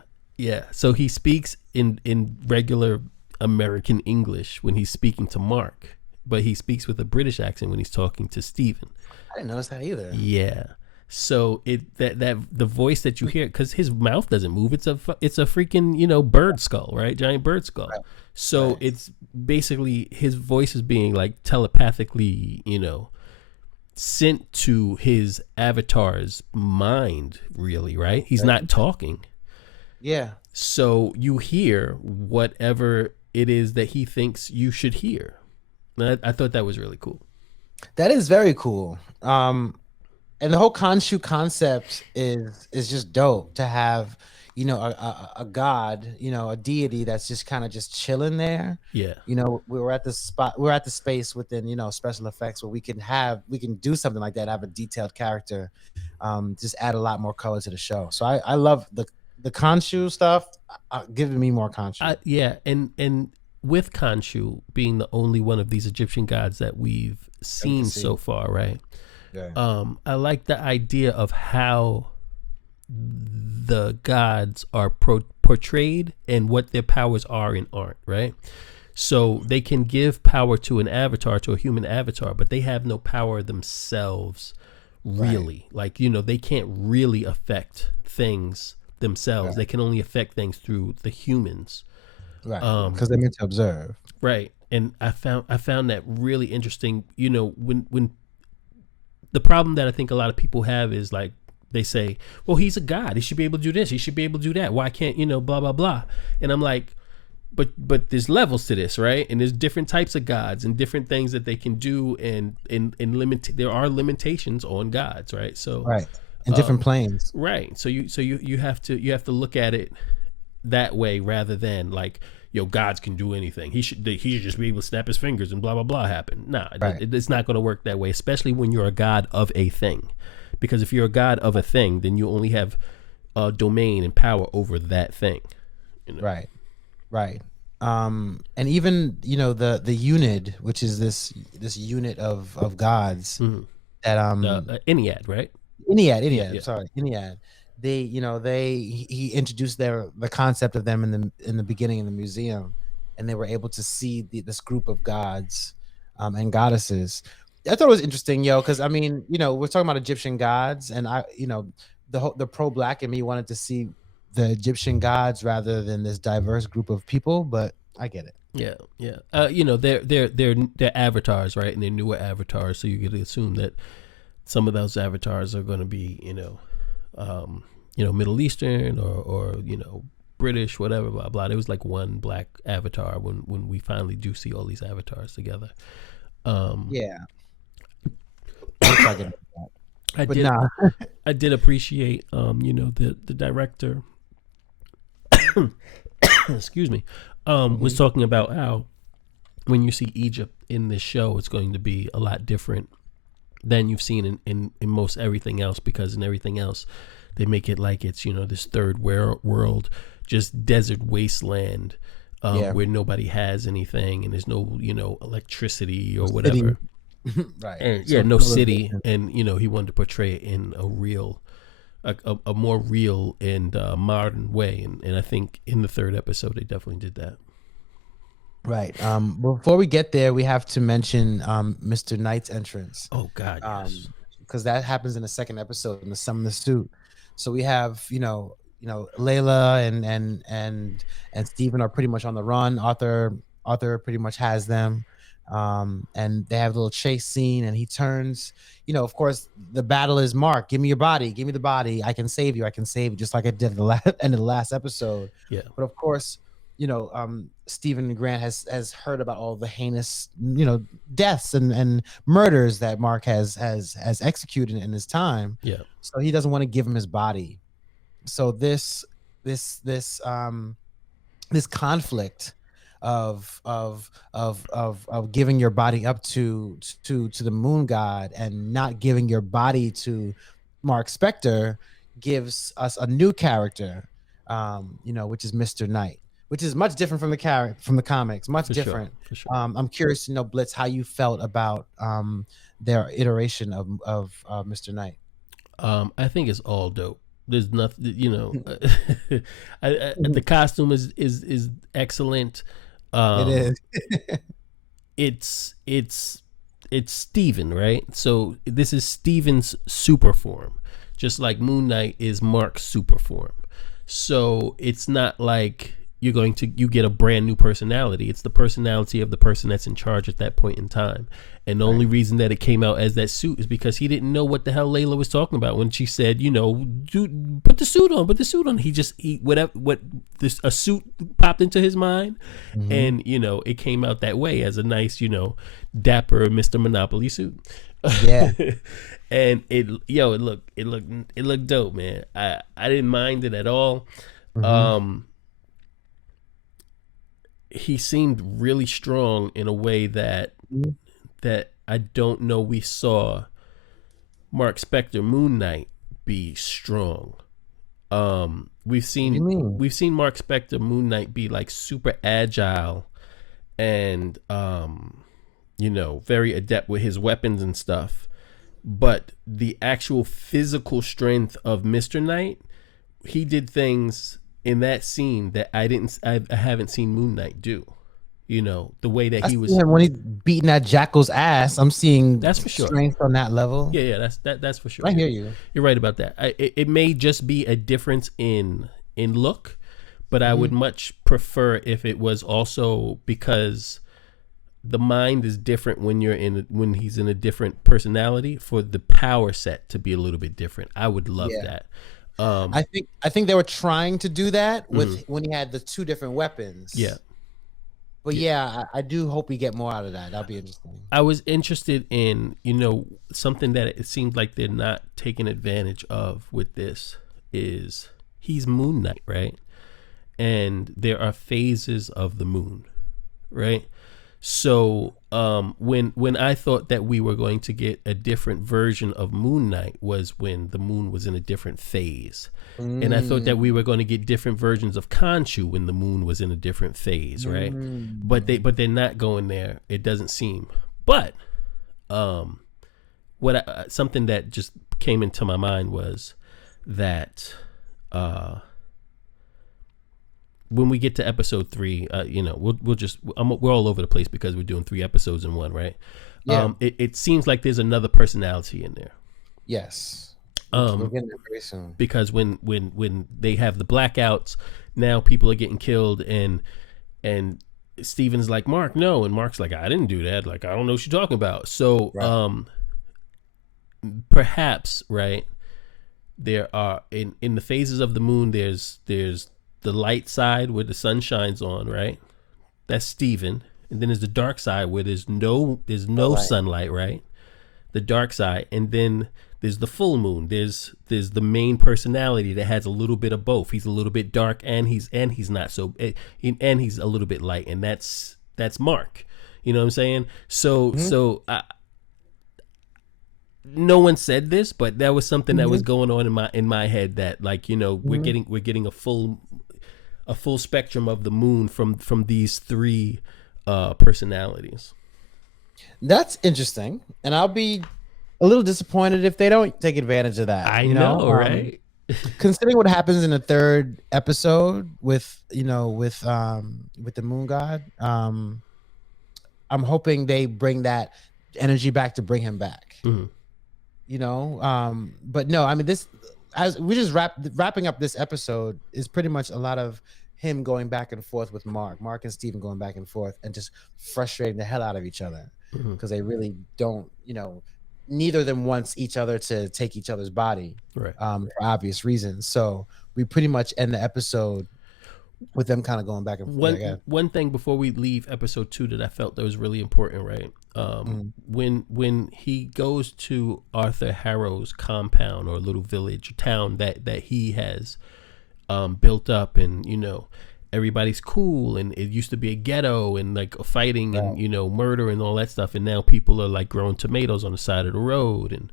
So he speaks in regular American English when he's speaking to Mark, but he speaks with a British accent when he's talking to Stephen. I didn't notice that either. Yeah. So that the voice that you hear, because his mouth doesn't move, it's a freaking bird skull, right? Giant bird skull. Right. So it's basically his voice is being like telepathically sent to his avatar's mind, really, right? He's not talking. Yeah. So you hear whatever it is that he thinks you should hear. I thought that was really cool. That is very cool. And the whole Khonshu concept is just dope to have, a god, a deity that's just kind of just chilling there. Yeah. We're at the space within, special effects where we can do something like that, have a detailed character, just add a lot more color to the show. So I love the Khonshu stuff. Giving me more Khonshu. Yeah. And with Khonshu being the only one of these Egyptian gods that we've seen so far, right? Yeah. I like the idea of how the gods are portrayed and what their powers are in art, right? So they can give power to an avatar, to a human avatar, but they have no power themselves, really. Right. Like, they can't really affect things themselves. Right. They can only affect things through the humans. Right. Because they're meant to observe. Right. And I found that really interesting. When the problem that I think a lot of people have is like, they say, well, he's a god, he should be able to do this, he should be able to do that, why can't blah blah blah. And I'm like, but there's levels to this, right? And there's different types of gods and different things that they can do, and there are limitations on gods, right? So right, in different planes, right? So you have to look at it that way rather than like, gods can do anything, he should just be able to snap his fingers and blah blah blah happen. Nah, right. It's not going to work that way, especially when you're a god of a thing. Because if you're a god of a thing, then you only have domain and power over that thing. Right. And even the unit, which is this unit of gods, that Ennead, right? Ennead. Yeah. Sorry, Ennead. he introduced the concept of them in the beginning in the museum, and they were able to see this group of gods and goddesses. I thought it was interesting, because I mean, we're talking about Egyptian gods, and the pro-black in me wanted to see the Egyptian gods rather than this diverse group of people, but I get it. Yeah, yeah. They're avatars, right? And they're newer avatars, so you could assume that some of those avatars are going to be, Middle Eastern or British, whatever, blah blah. There was like one black avatar when we finally do see all these avatars together. Yeah. I did appreciate, the director. Excuse me. Was talking about how when you see Egypt in this show, it's going to be a lot different than you've seen in most everything else, because in everything else they make it like it's this third world, just desert wasteland, where nobody has anything and there's no electricity or whatever. Right. And, yeah, no city, and he wanted to portray it in a real, a more real and modern way, and I think in the third episode they definitely did that. Right. Before we get there, we have to mention Mr. Knight's entrance. Oh God, yes. Because that happens in the second episode in the Summon the Suit. So we have Layla and Steven are pretty much on the run. Arthur pretty much has them. And they have a little chase scene, and he turns, of course the battle is, Mark, give me your body, give me the body, I can save you, just like I did at the end of the last episode. Yeah. But of course, Stephen Grant has heard about all the heinous, deaths and murders that Mark has executed in his time. Yeah. So he doesn't want to give him his body. So this conflict of giving your body up to the moon god and not giving your body to Mark Spector gives us a new character, which is Mr. Knight, which is much different from the comics, much different. For sure. I'm curious to know, Blitz, how you felt about their iteration of Mr. Knight. I think it's all dope. There's nothing, the costume is excellent. It is. It's Steven, right? So this is Steven's super form, just like Moon Knight is Mark's super form. So it's not like you get a brand new personality. It's the personality of the person that's in charge at that point in time. And the only reason that it came out as that suit is because he didn't know what the hell Layla was talking about when she said, dude, put the suit on. A suit popped into his mind, and it came out that way as a nice, dapper Mr. Monopoly suit. Yeah. And it looked dope, man. I didn't mind it at all. He seemed really strong in a way that I don't know we saw Mark Spector Moon Knight be strong. We've seen Mark Spector Moon Knight be like super agile and very adept with his weapons and stuff. But the actual physical strength of Mr. Knight, he did things in that scene that I haven't seen Moon Knight do. The way that he was when he's beating that Jackal's ass. I'm seeing that's for sure strength on that level. Yeah, that's for sure. I hear you. You're right about that. It may just be a difference in look, but I would much prefer if it was also because the mind is different when he's in a different personality, for the power set to be a little bit different. I would love that. I think they were trying to do that with when he had the two different weapons. Yeah. But I do hope we get more out of that. That'll be interesting. I was interested in, something that it seems like they're not taking advantage of with this is he's Moon Knight, right? And there are phases of the moon, right? So when I thought that we were going to get a different version of Moon Knight was when the moon was in a different phase. And I thought that we were going to get different versions of Khonshu when the moon was in a different phase, right? But they're not going there, it doesn't seem. But something that just came into my mind was that uh when we get to episode 3, we're all over the place because we're doing 3 episodes in one, right? Yeah. It seems like there's another personality in there. Yes. We're getting there very soon. Because when they have the blackouts, now people are getting killed, and Steven's like, Mark, no, and Mark's like, I didn't do that. Like, I don't know what you're talking about. So right. Perhaps, right, there are in the phases of the moon, there's the light side where the sun shines on, right? That's Steven. And then there's the dark side where there's no sunlight, right? The dark side. And then there's the full moon. There's the main personality that has a little bit of both. He's a little bit dark and he's not so, and he's a little bit light, and that's Mark. You know what I'm saying? So no one said this, but that was something that was going on in my head, that, like, you know, we're getting a full spectrum of the moon from these 3 personalities. That's interesting, and I'll be a little disappointed if they don't take advantage of that. I know, right? Considering what happens in the 3rd episode with the moon god, I'm hoping they bring that energy back to bring him back. You know, but no, I mean, this, as we just wrapping up this episode, is pretty much a lot of him going back and forth with Mark and Steven going back and forth and just frustrating the hell out of each other, because they really don't, you know, neither of them wants each other to take each other's body, right? For obvious reasons. So we pretty much end the episode with them kind of going back and forth. One thing before we leave episode 2 that I felt that was really important, right? When he goes to Arthur Harrow's compound or little village or town that he has built up, and, you know, everybody's cool, and it used to be a ghetto, and like fighting and, you know, murder and all that stuff, and now people are like growing tomatoes on the side of the road and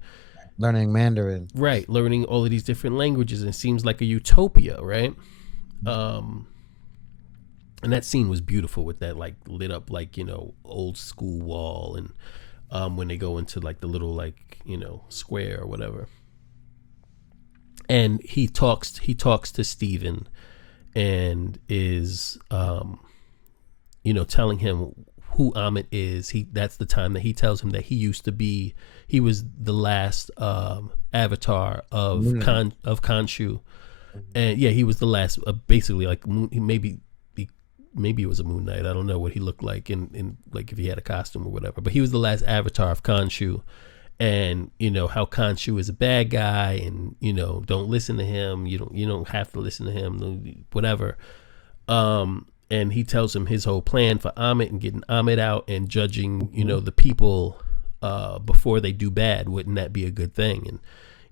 learning Mandarin, right? Learning all of these different languages, and it seems like a utopia, right? And that scene was beautiful with that, like, lit up, like, you know, old school wall, and when they go into like the little, like, you know, square or whatever, and he talks to Steven and is you know, telling him who Aiight is. That's the time that he tells him that he was the last avatar of Khonshu, and he was the last, basically, like, maybe it was a Moon Knight. I don't know what he looked like in like if he had a costume or whatever, but he was the last avatar of Khonshu. And, you know, how Khonshu is a bad guy, and, you know, don't listen to him. You don't have to listen to him, whatever. And he tells him his whole plan for Aiight and getting Aiight out and judging, you know, the people before they do bad. Wouldn't that be a good thing? And,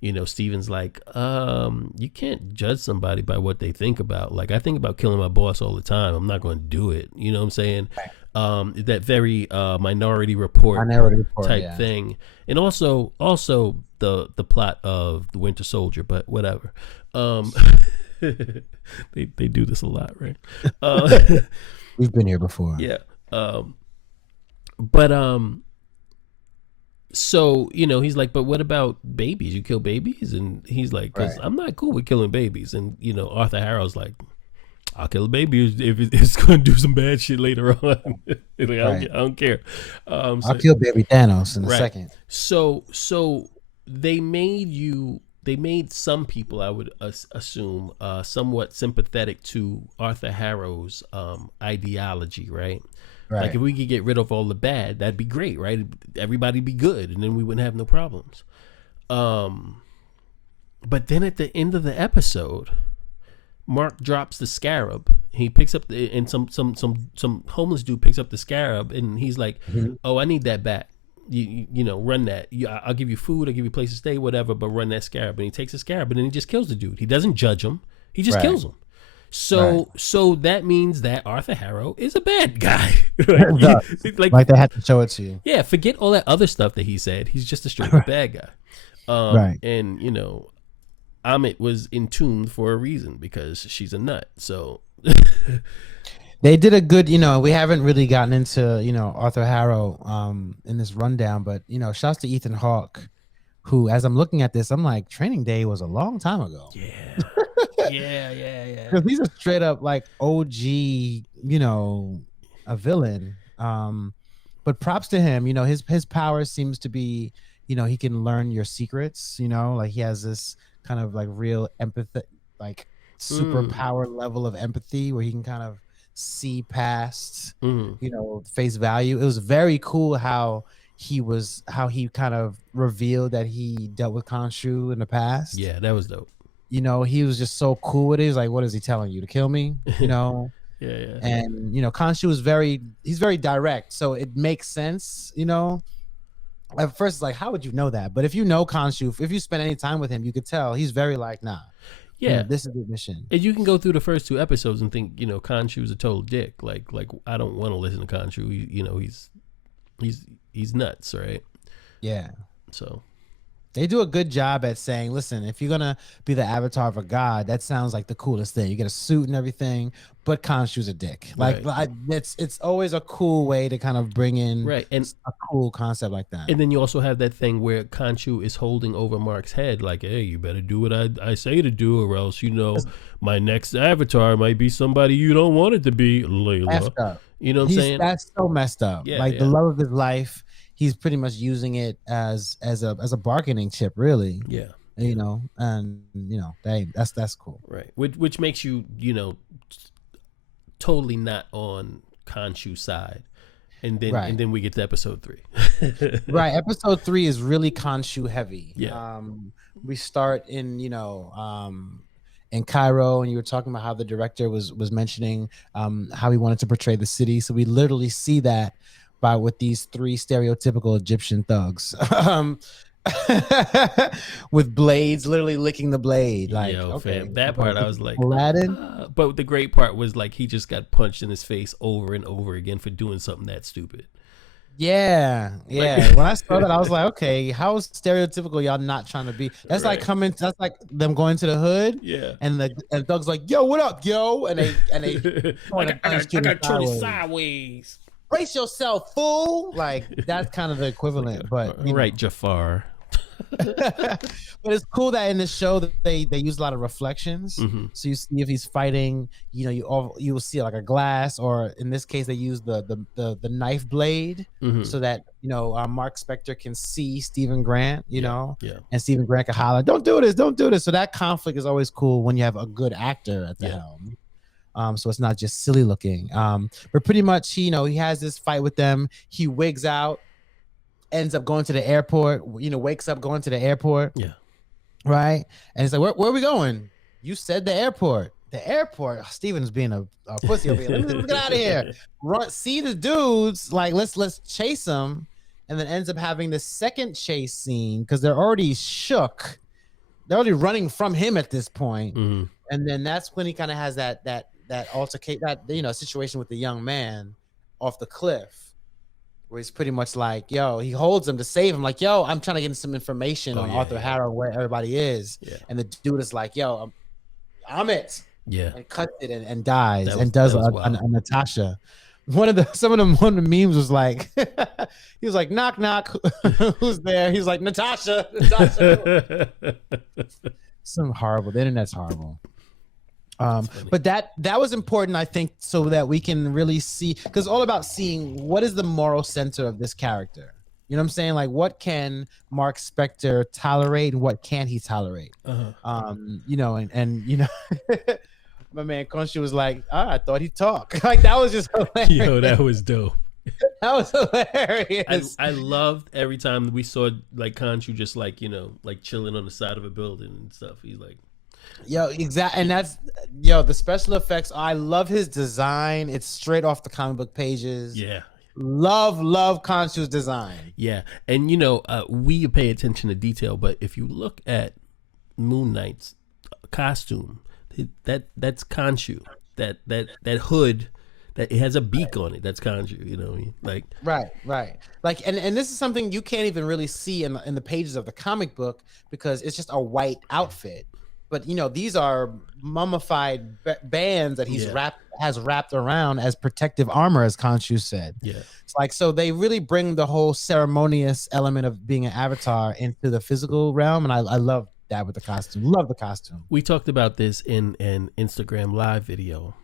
you know, Steven's like, you can't judge somebody by what they think about. Like, I think about killing my boss all the time. I'm not going to do it. You know what I'm saying? That very Minority Report type thing. And also the plot of The Winter Soldier, but whatever. They do this a lot, right? We've been here before. Yeah. So, you know, he's like, but what about babies? You kill babies? And he's like, because I'm not cool with killing babies. And, you know, Arthur Harrow's like, I'll kill a baby if it's going to do some bad shit later on. Like, I don't care. I'll kill baby Thanos in a second. So they made some people, I would assume, somewhat sympathetic to Arthur Harrow's ideology, right? Like, if we could get rid of all the bad, that'd be great, right? Everybody'd be good, and then we wouldn't have no problems. But then at the end of the episode, Mark drops the scarab. He picks up and some homeless dude picks up the scarab, and he's like, "Oh, I need that back. You know, run that. I'll give you food. I'll give you a place to stay, whatever. But run that scarab." And he takes the scarab, and then he just kills the dude. He doesn't judge him. He just kills him. So that means that Arthur Harrow is a bad guy. like they had to show it to you. Yeah, forget all that other stuff that he said. He's just a straight up bad guy. And, you know, Aiight was entombed for a reason, because she's a nut. So they did a good, you know, we haven't really gotten into, you know, Arthur Harrow in this rundown, but, you know, shouts to Ethan Hawke, who, as I'm looking at this, I'm like, Training Day was a long time ago. Yeah. Yeah. Because he's a straight up like OG, a villain. But props to him. His power seems to be, he can learn your secrets. Like he has this kind of like real empathy, like superpower level of empathy where he can kind of see past, face value. It was very cool how he kind of revealed that he dealt with Khonshu in the past. Yeah, that was dope. He was just so cool with it. He's like, what is he telling you, to kill me? Yeah. And Khonshu is he's very direct, so it makes sense. At first it's like, how would you know that? But if you know Khonshu, if you spend any time with him, you could tell he's very like, nah. Yeah, this is the mission. And you can go through the first 2 episodes and think, Khonshu's a total dick. Like I don't want to listen to Khonshu. He's nuts, right? Yeah. So they do a good job at saying, listen, if you're gonna be the avatar of a god, that sounds like the coolest thing. You get a suit and everything, but Khonshu's a dick. Like, it's always a cool way to kind of bring in and a cool concept like that. And then you also have that thing where Khonshu is holding over Mark's head, like, hey, you better do what I say to do, or else my next avatar might be somebody you don't want it to be, Layla. You know what I'm saying? That's so messed up. Yeah, the love of his life, he's pretty much using it as a bargaining chip, really. Yeah. That's cool. Right. Which makes you, totally not on Khonshu's side. And then we get to episode 3. Right. Episode 3 is really Khonshu heavy. Yeah. We start in Cairo, and you were talking about how the director was mentioning how he wanted to portray the city. So we literally see that with these 3 stereotypical Egyptian thugs with blades, literally licking the blade. Like, fam, that part I was like, Aladdin. But the great part was like he just got punched in his face over and over again for doing something that stupid. Yeah. When I saw that, I was like, okay, how stereotypical y'all not trying to be? That's like that's like them going to the hood. Yeah. And the thugs like, yo, what up, yo? And they I got turn it sideways. Brace yourself, fool. Like, that's kind of the equivalent. But right, Jafar. But it's cool that in the show that they use a lot of reflections. So you see if he's fighting, you will see like a glass, or in this case they use the knife blade, so that Mark Spector can see Stephen Grant, and Stephen Grant can holler, don't do this. So that conflict is always cool when you have a good actor at the helm. So it's not just silly looking. But pretty much, he has this fight with them. He wigs out, ends up going to the airport. Wakes up going to the airport. Yeah. Right. And he's like, where are we going? You said the airport. The airport. Oh, Steven's being a pussy over here. Let's get out of here. See the dudes. Like, let's chase them. And then ends up having the second chase scene because they're already shook. They're already running from him at this point. And then that's when he kind of has that situation with the young man off the cliff, where he's pretty much like, yo, he holds him to save him, like, yo, I'm trying to get some information on Arthur Harrow, where everybody is. And the dude is like, yo, I'm it. Yeah. And cuts it and dies and does a Natasha. One of the memes was like, he was like, knock knock, who's there? He's like, Natasha. Some horrible. The internet's horrible. But that was important, I think, so that we can really see, because it's all about seeing what is the moral center of this character. You know what I'm saying? Like, what can Mark Spector tolerate and what can't he tolerate? My man Khonshu was like, I thought he'd talk. Like, that was just hilarious. Yo, that was dope. That was hilarious. I loved every time we saw like Khonshu just like, like chilling on the side of a building and stuff. He's like, yo, exactly. And that's the special effects. I love his design. It's straight off the comic book pages. Yeah. Love Khonshu's design. Yeah. And we pay attention to detail, but if you look at Moon Knight's costume, that's Khonshu. That hood, that it has a beak on it, that's Khonshu, you know what I mean? Like, right. Like, and this is something you can't even really see in the pages of the comic book, because it's just a white outfit. But these are mummified bands that has wrapped around as protective armor, as Khonshu said. Yeah, it's like, so they really bring the whole ceremonious element of being an avatar into the physical realm, and I love that with the costume. Love the costume. We talked about this in an Instagram live video.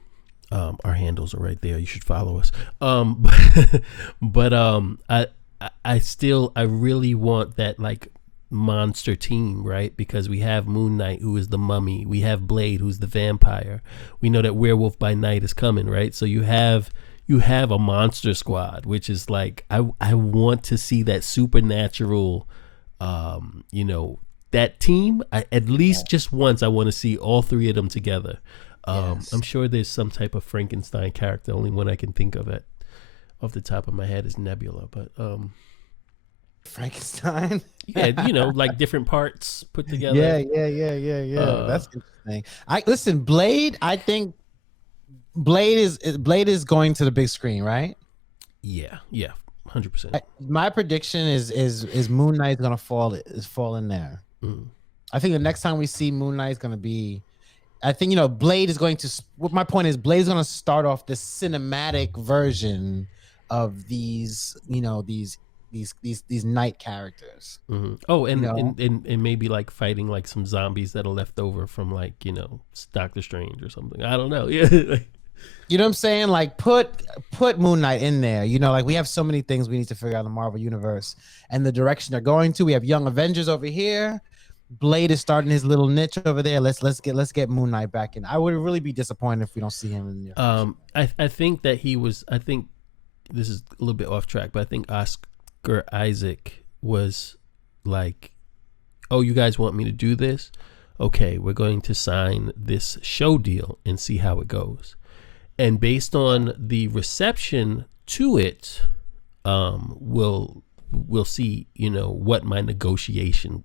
Our handles are right there. You should follow us. But I really want that like monster team, right? Because we have Moon Knight, who is the mummy. We have Blade, who's the vampire. We know that Werewolf by Night is coming, right? So you have a monster squad, which is like I want to see that supernatural, that team. At least just once, I want to see all three of them together. Yes. I'm sure there's some type of Frankenstein character. Only one I can think of off the top of my head is Nebula, but Frankenstein. Yeah, like different parts put together. Yeah. That's interesting. Blade. I think Blade is going to the big screen, right? Yeah, 100%. My prediction is Moon Knight is gonna fall in there. I think the next time we see Moon Knight is gonna be. I think Blade is going to. What my point is, Blade is going to start off this cinematic version of these night characters. Mm-hmm. Oh, and maybe like fighting like some zombies that are left over from like Doctor Strange or something. I don't know. Yeah. You know what I'm saying? Like put Moon Knight in there. Like we have so many things we need to figure out in the Marvel universe and the direction they're going to. We have Young Avengers over here. Blade is starting his little niche over there. Let's get Moon Knight back in. I would really be disappointed if we don't see him in there. I think that I think this is a little bit off track, but I think Oscar Isaac was like, "Oh, you guys want me to do this? Okay, we're going to sign this show deal and see how it goes." And based on the reception to it, we'll see, what my renegotiation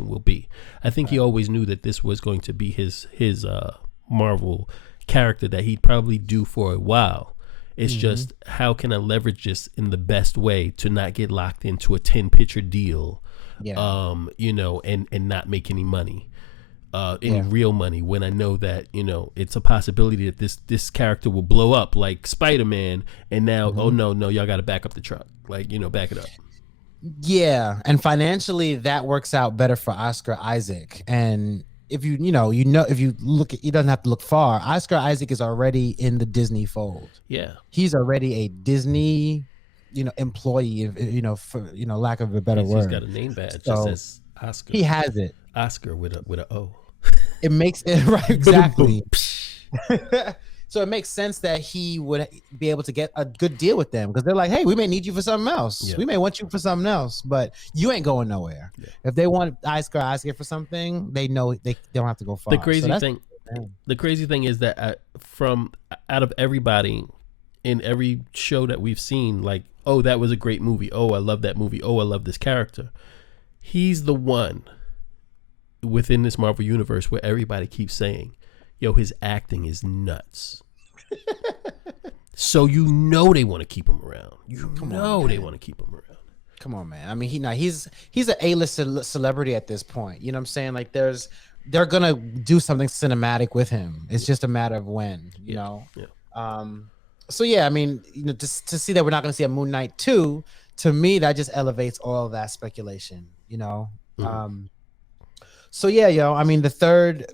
will be. I think he always knew that this was going to be his Marvel character that he'd probably do for a while. It's just, how can I leverage this in the best way to not get locked into a 10-picture deal, and not make any money, any real money, when I know that, it's a possibility that this character will blow up like Spider-Man, and now, oh no, y'all got to back up the truck. Like, back it up. Yeah, and financially that works out better for Oscar Isaac. And if if you look at, you doesn't have to look far. Oscar Isaac is already in the Disney fold. Yeah, he's already a Disney, employee. For lack of a better word, he's got a name badge that says Oscar. He has it. Oscar with a O. It makes it right exactly. So it makes sense that he would be able to get a good deal with them, because they're like, hey, we may need you for something else. Yeah. We may want you for something else, but you ain't going nowhere. Yeah. If they want Oscar Isaac for something, they know they don't have to go far. The crazy thing is that out of everybody in every show that we've seen, like, oh, that was a great movie. Oh, I love that movie. Oh, I love this character. He's the one within this Marvel universe where everybody keeps saying, yo, his acting is nuts. So they want to keep him around. They want to keep him around. Come on, man. I mean, he's an A-list celebrity at this point. You know what I'm saying? Like, they're gonna do something cinematic with him. It's just a matter of when. You know. Yeah. So yeah, I mean, to see that we're not gonna see a Moon Knight 2, to me, that just elevates all of that speculation. So yeah, I mean, the third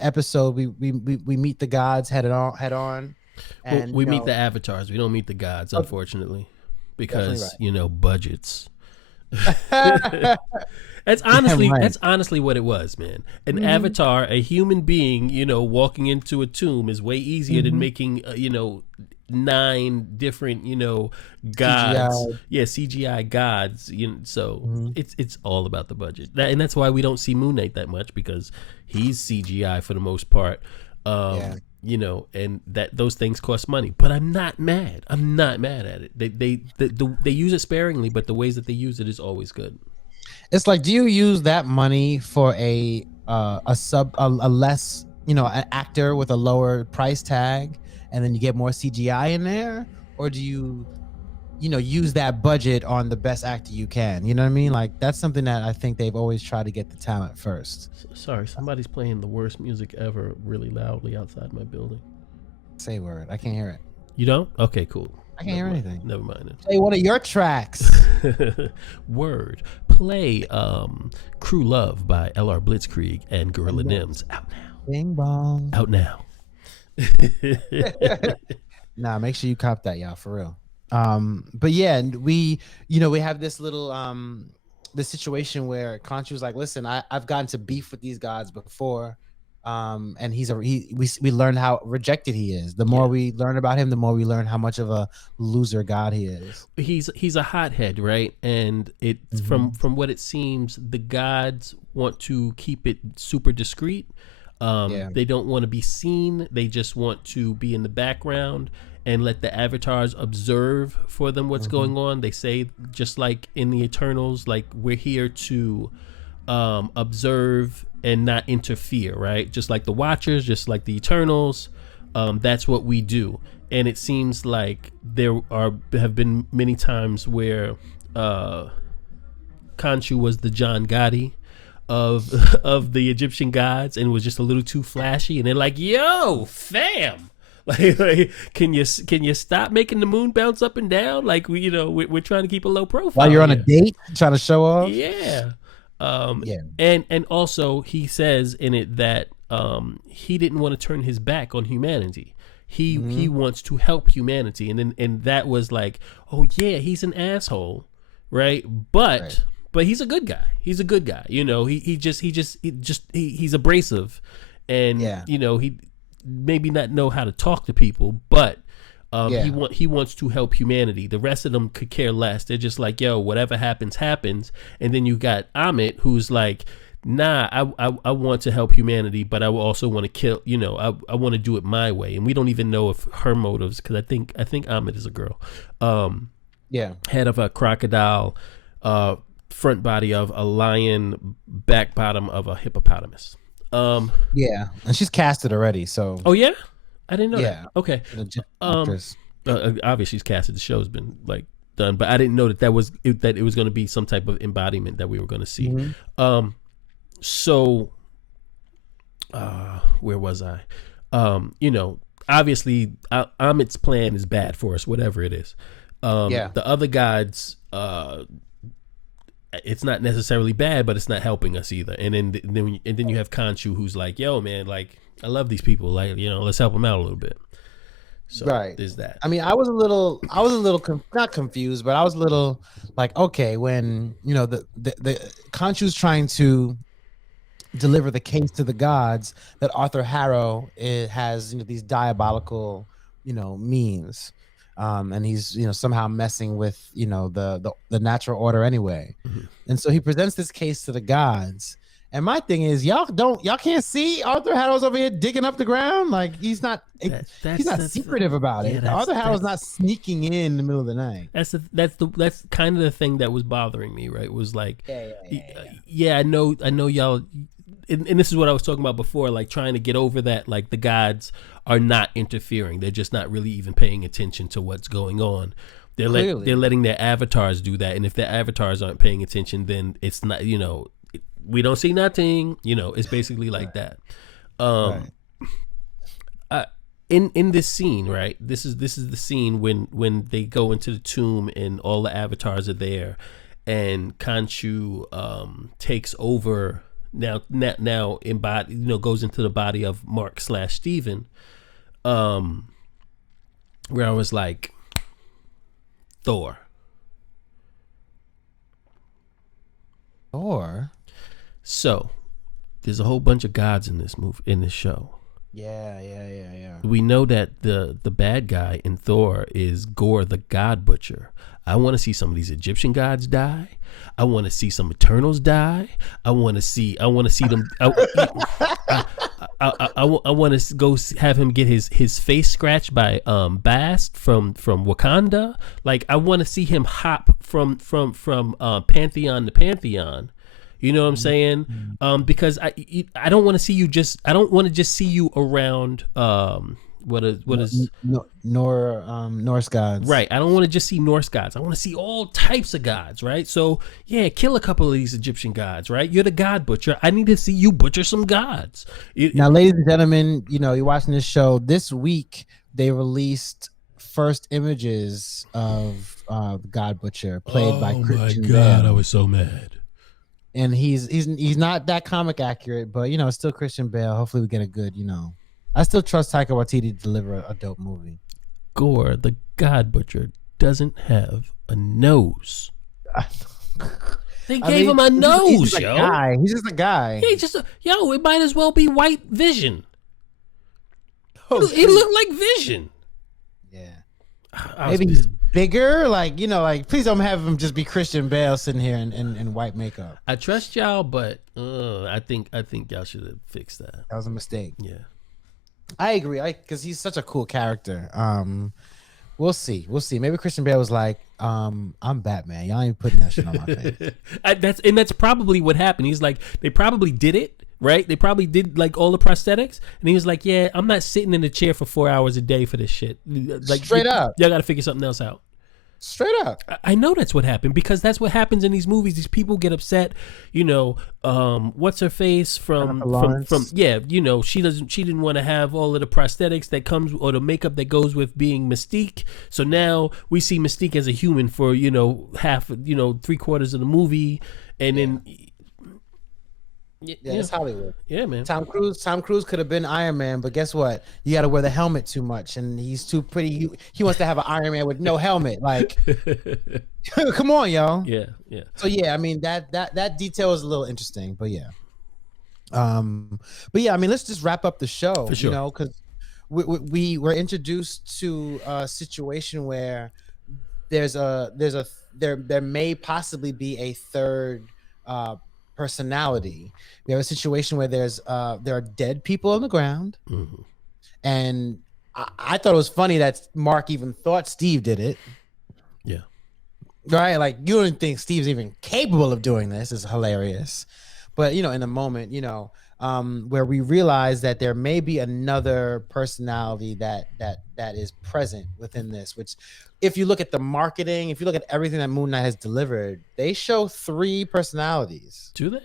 episode, we meet the gods head on, and we meet the avatars. We don't meet the gods, unfortunately, because budgets. That's honestly what it was, man. An avatar, a human being, walking into a tomb is way easier than making 9 different gods. CGI. Yeah, CGI gods. So it's all about the budget. And that's why we don't see Moon Knight that much, because he's CGI for the most part. And that those things cost money. But I'm not mad. I'm not mad at it. They use it sparingly, but the ways that they use it is always good. It's like, do you use that money for a less, an actor with a lower price tag, and then you get more CGI in there? Or do you, use that budget on the best actor you can? You know what I mean? Like, that's something that I think they've always tried to get the talent first. Sorry, somebody's playing the worst music ever really loudly outside my building. Say word. I can't hear it. You don't? Okay, cool. I can't hear anything. Never mind. Play one of your tracks. Word. play Crew Love by LR Blitzkrieg and Gorilla Nims. Out now. Bing bong. Out now. Nah, make sure you cop that, y'all, for real. But yeah, we have this little this situation where Khonshu was like, listen, I've gotten to beef with these gods before. And we learned how rejected he is. The more we learn about him, the more we learn how much of a loser god he is. He's a hothead, right? And it's from what it seems, the gods want to keep it super discreet. They don't want to be seen. They just want to be in the background and let the avatars observe for them what's going on. They say, just like in the Eternals, like, we're here to observe and not interfere, right? Just like the Watchers, just like the Eternals, that's what we do. And it seems like there have been many times where Khonshu was the John Gotti of the Egyptian gods and was just a little too flashy, and they're like, yo, fam, like can you stop making the moon bounce up and down? Like, we're trying to keep a low profile while you're on here. a date trying to show off. And also he says in it that he didn't want to turn his back on humanity. He wants to help humanity, and that was like, oh yeah, he's an asshole, right? But he's a good guy. He's a good guy. He's abrasive, and he maybe not know how to talk to people, but he wants to help humanity. The rest of them could care less. They're just like, yo, whatever happens, happens. And then you got Aiight, who's like, nah, I want to help humanity, but I also want to kill. I want to do it my way. And we don't even know if her motives, because I think Aiight is a girl. Head of a crocodile, front body of a lion, back bottom of a hippopotamus. And she's casted already. So yeah, I didn't know that. Okay. Obviously she's casted. The show's been like done, but I didn't know that it was going to be some type of embodiment that we were going to see. So where was I? Obviously Aiight's plan is bad for us, whatever it is. The other gods, it's not necessarily bad, but it's not helping us either. And then you have Khonshu, who's like, yo, man, like, I love these people, like, let's help them out a little bit. So there's that. I mean, I was a little not confused, but I was a little like, okay, when the Khonshu's trying to deliver the case to the gods that Arthur Harrow has these diabolical means. And he's somehow messing with the natural order anyway. And so he presents this case to the gods, and my thing is, y'all can't see Arthur Harrow's over here digging up the ground. Like, he's not secretive about it. Arthur Harrow's not sneaking in the middle of the night. That's kind of the thing that was bothering me, right? Was like, I know y'all. And this is what I was talking about before, like trying to get over that, like the gods are not interfering. They're just not really even paying attention to what's going on. They're letting their avatars do that. And if their avatars aren't paying attention, then it's not, we don't see nothing, it's basically like that. In this scene, right? This is the scene when they go into the tomb and all the avatars are there, and Khonshu takes over. Now embody, goes into the body of Mark/Steven, where I was like, Thor. So there's a whole bunch of gods in this show. Yeah. We know that the bad guy in Thor is Gore the God Butcher. I want to see some of these Egyptian gods die. I want to see some Eternals die. I want to see them. I want to go have him get his face scratched by Bast from Wakanda. Like, I want to see him hop from pantheon to pantheon. You know what I'm saying? Because I don't want to see you I don't want to just see you around Norse gods. Right. I don't want to just see Norse gods. I want to see all types of gods, right? So yeah, kill a couple of these Egyptian gods, right? You're the god butcher. I need to see you butcher some gods. Now, ladies and gentlemen, you're watching this show. This week they released first images of God Butcher played by Christian Bale. Bale. I was so mad. and he's not that comic accurate, but it's still Christian Bale. Hopefully, we get a good. I still trust Taika Waititi to deliver a dope movie. Gore, the God Butcher, doesn't have a nose. They gave him a nose, he's just yo. He's just a guy. He just it might as well be White Vision. He looked like Vision. Yeah. Maybe he's bigger, please don't have him just be Christian Bale sitting here in white makeup. I trust y'all, but I think y'all should have fixed that. That was a mistake. Yeah, I agree. Because he's such a cool character. We'll see. Maybe Christian Bale was like, I'm Batman. Y'all ain't putting that shit on my face. That's probably what happened. He's like, they probably did it, right? They probably did like all the prosthetics, and he was like, yeah, I'm not sitting in the chair for 4 hours a day for this shit. Like, straight up, y'all got to figure something else out. Straight up. I know that's what happened, because that's what happens in these movies. These people get upset. What's her face from she didn't want to have all of the prosthetics that comes, or the makeup that goes with being Mystique. So now we see Mystique as a human for half, 3/4 of the movie, and then. Yeah, it's Hollywood. Yeah, man. Tom Cruise could have been Iron Man, but guess what? You got to wear the helmet too much, and he's too pretty. He wants to have an Iron Man with no helmet. Like, come on, y'all. Yeah. So yeah, I mean that detail is a little interesting, but yeah. But yeah, I mean, let's just wrap up the show. For sure. Because we were introduced to a situation where there may possibly be a third personality. We have a situation where there are dead people on the ground, mm-hmm. and I thought it was funny that Mark even thought Steve did it. Yeah, right. Like, you don't think Steve's even capable of doing this. Is hilarious. But in the moment, where we realize that there may be another personality that is present within this, which, if you look at the marketing, if you look at everything that Moon Knight has delivered, they show 3 personalities. Do they?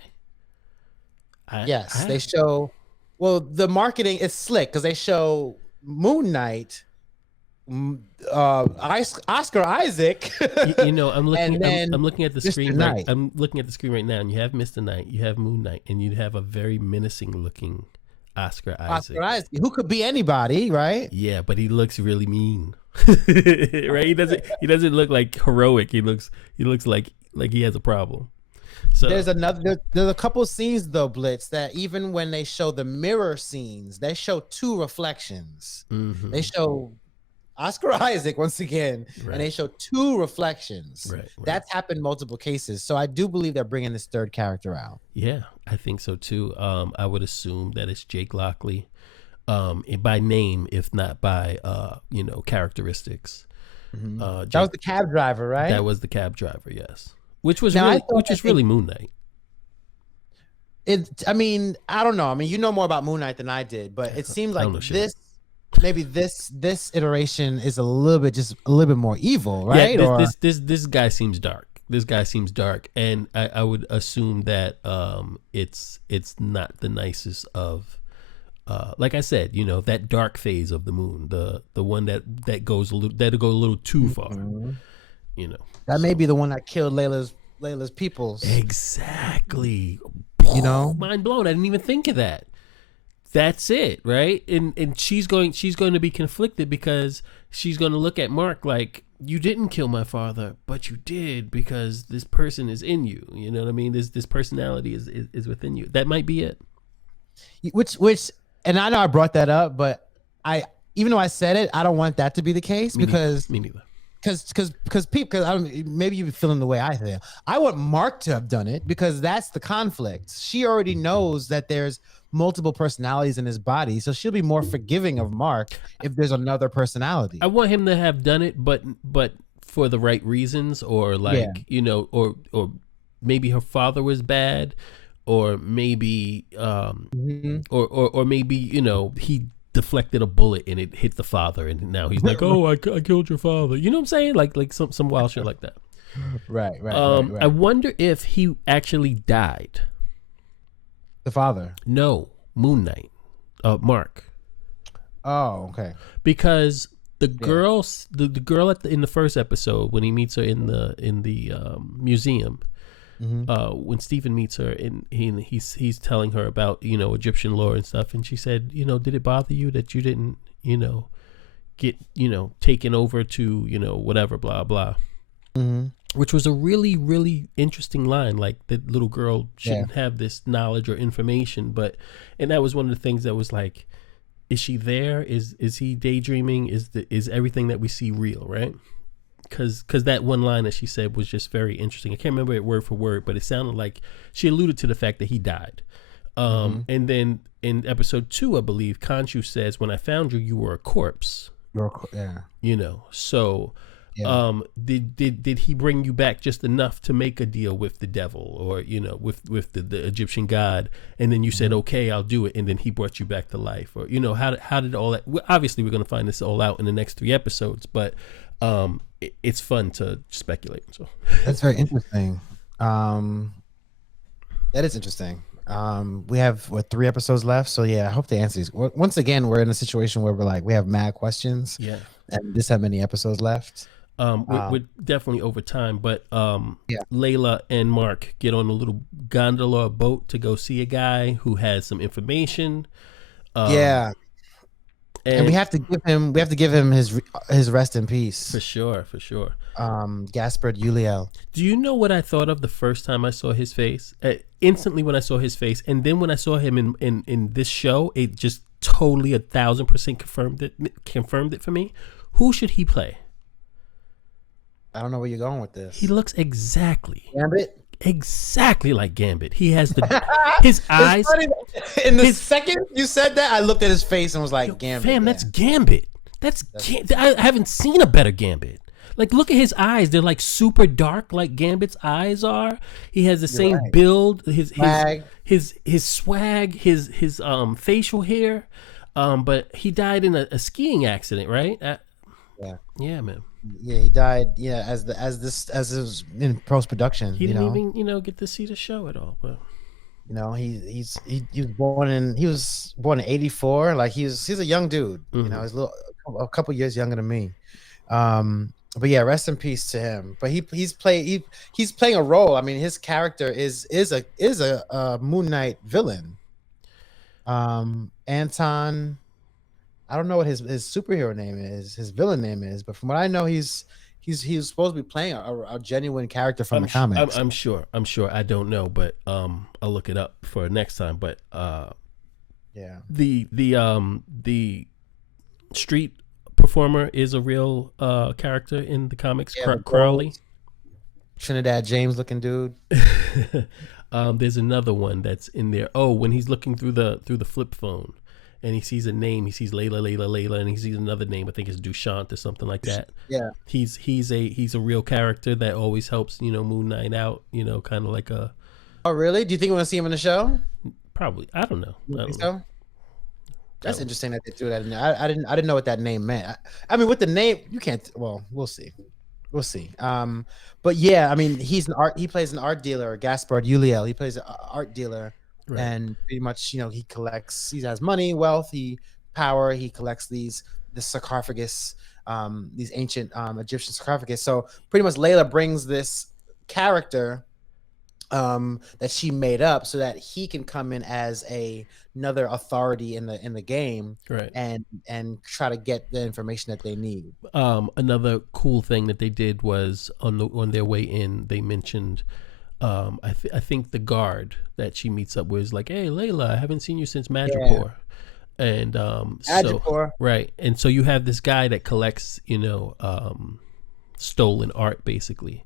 They show. Well, the marketing is slick because they show Moon Knight, Oscar Isaac. I'm looking at the screen. Knight. I'm looking at the screen right now, and you have Mr. Knight, you have Moon Knight, and you have a very menacing looking Oscar Isaac. Who could be anybody, right? Yeah, but he looks really mean. Right? He doesn't look like heroic. He looks like he has a problem. So there's a couple scenes though, Blitz, that even when they show the mirror scenes, they show 2 reflections. Mm-hmm. They show Oscar Isaac once again, right. And they show 2 reflections. Right. That's happened multiple cases. So I do believe they're bringing this third character out. Yeah, I think so too. I would assume that it's Jake Lockley, by name, if not by characteristics. Mm-hmm. That was the cab driver, right? That was the cab driver, yes. Which was really Moon Knight. I don't know. I mean, you know more about Moon Knight than I did, but it seems like this iteration is a little bit more evil, right? Yeah, this guy seems dark. This guy seems dark, and I would assume that it's not the nicest of, like I said, that dark phase of the moon, the one that goes a little too far. Mm-hmm. That may be the one that killed Layla's peoples. Exactly. Mind blown. I didn't even think of that. That's it, right? And she's going to be conflicted because she's going to look at Mark like, you didn't kill my father, but you did because this person is in you. You know what I mean? This personality is within you. That might be it. Which, and I know I brought that up, but even though I said it, I don't want that to be the case. Me neither. Because maybe you're feeling the way I feel. I want Mark to have done it because that's the conflict. She already knows that there's multiple personalities in his body, so she'll be more forgiving of Mark if there's another personality. I want him to have done it, but for the right reasons, or or maybe her father was bad, or maybe or maybe he deflected a bullet and it hit the father, and now he's like, oh, I killed your father. You know what I'm saying? Like some wild shit like that. Right. I wonder if he actually died. The father? No, Moon Knight. Mark. Oh, okay. Because the girl in the first episode, when he meets her in the museum, when Stephen meets her, and he's telling her about Egyptian lore and stuff, and she said, did it bother you that you didn't get taken over to whatever, blah blah. Which was a really, really interesting line. Like, the little girl shouldn't have this knowledge or information, and that was one of the things that was like, is she there? Is he daydreaming? Is everything that we see real, right? Because that one line that she said was just very interesting. I can't remember it word for word, but it sounded like she alluded to the fact that he died. And then in episode 2, I believe, Khonshu says, "When I found you, you were a corpse." So. Yeah. Did he bring you back just enough to make a deal with the devil, or with the Egyptian god, and then you said, okay, I'll do it, and then he brought you back to life, or how did all that? Obviously, we're going to find this all out in the next 3 episodes, but it's fun to speculate. So that's very interesting. That is interesting. We have 3 episodes left, so yeah, I hope they answer these. Once again, we're in a situation where we have mad questions, and this how many episodes left. We're definitely over time, but Layla and Mark get on a little gondola boat to go see a guy who has some information. And we have to give him his rest in peace. For sure. Gaspard Ulliel. Do you know what I thought of the first time I saw his face? Instantly when I saw his face, and then when I saw him in this show, it just totally 1,000% confirmed it for me. Who should he play? I don't know where you're going with this. He looks exactly like Gambit. He has his eyes. In the second you said that, I looked at his face and was like, Gambit. Fam, that's Gambit. I haven't seen a better Gambit. Like, look at his eyes. They're like super dark, like Gambit's eyes are. He has the same build, his swag, his facial hair. But he died in a skiing accident, right? Yeah, man. Yeah, he died. Yeah, as was in post production. He didn't even get to see the show at all. But he was born in 84. Like he's a young dude. He's a couple years younger than me. But yeah, rest in peace to him. But he's playing a role. I mean, his character is a Moon Knight villain. Anton. I don't know what his superhero name is, his villain name is, but from what I know, he's supposed to be playing a genuine character from the comics. I'm sure. I don't know, but I'll look it up for next time. But the street performer is a real character in the comics. Crowley, Trinidad James looking dude. There's another one that's in there. Oh, when he's looking through the flip phone. And he sees a name. He sees Layla, and he sees another name. I think it's Duchamp or something like that. Yeah, he's a real character that always helps Moon Knight out. Kind of like a. Oh really? Do you think we're gonna see him in the show? Probably. I don't know. You think so? That's interesting that they do that. I didn't know what that name meant. I mean, with the name, you can't. Well, we'll see. But yeah, I mean, he plays an art dealer, Gaspard Ulliel. He plays an art dealer. Right. And pretty much, he has money, wealth, power. He collects the sarcophagus, these ancient Egyptian sarcophagus. So pretty much Layla brings this character that she made up so that he can come in as another authority in the game, right? And try to get the information that they need. Another cool thing that they did was on their way in, they mentioned. I think the guard that she meets up with is like, "Hey, Layla, I haven't seen you since Madripoor." And Madripoor. Right. And so you have this guy that collects, stolen art, basically,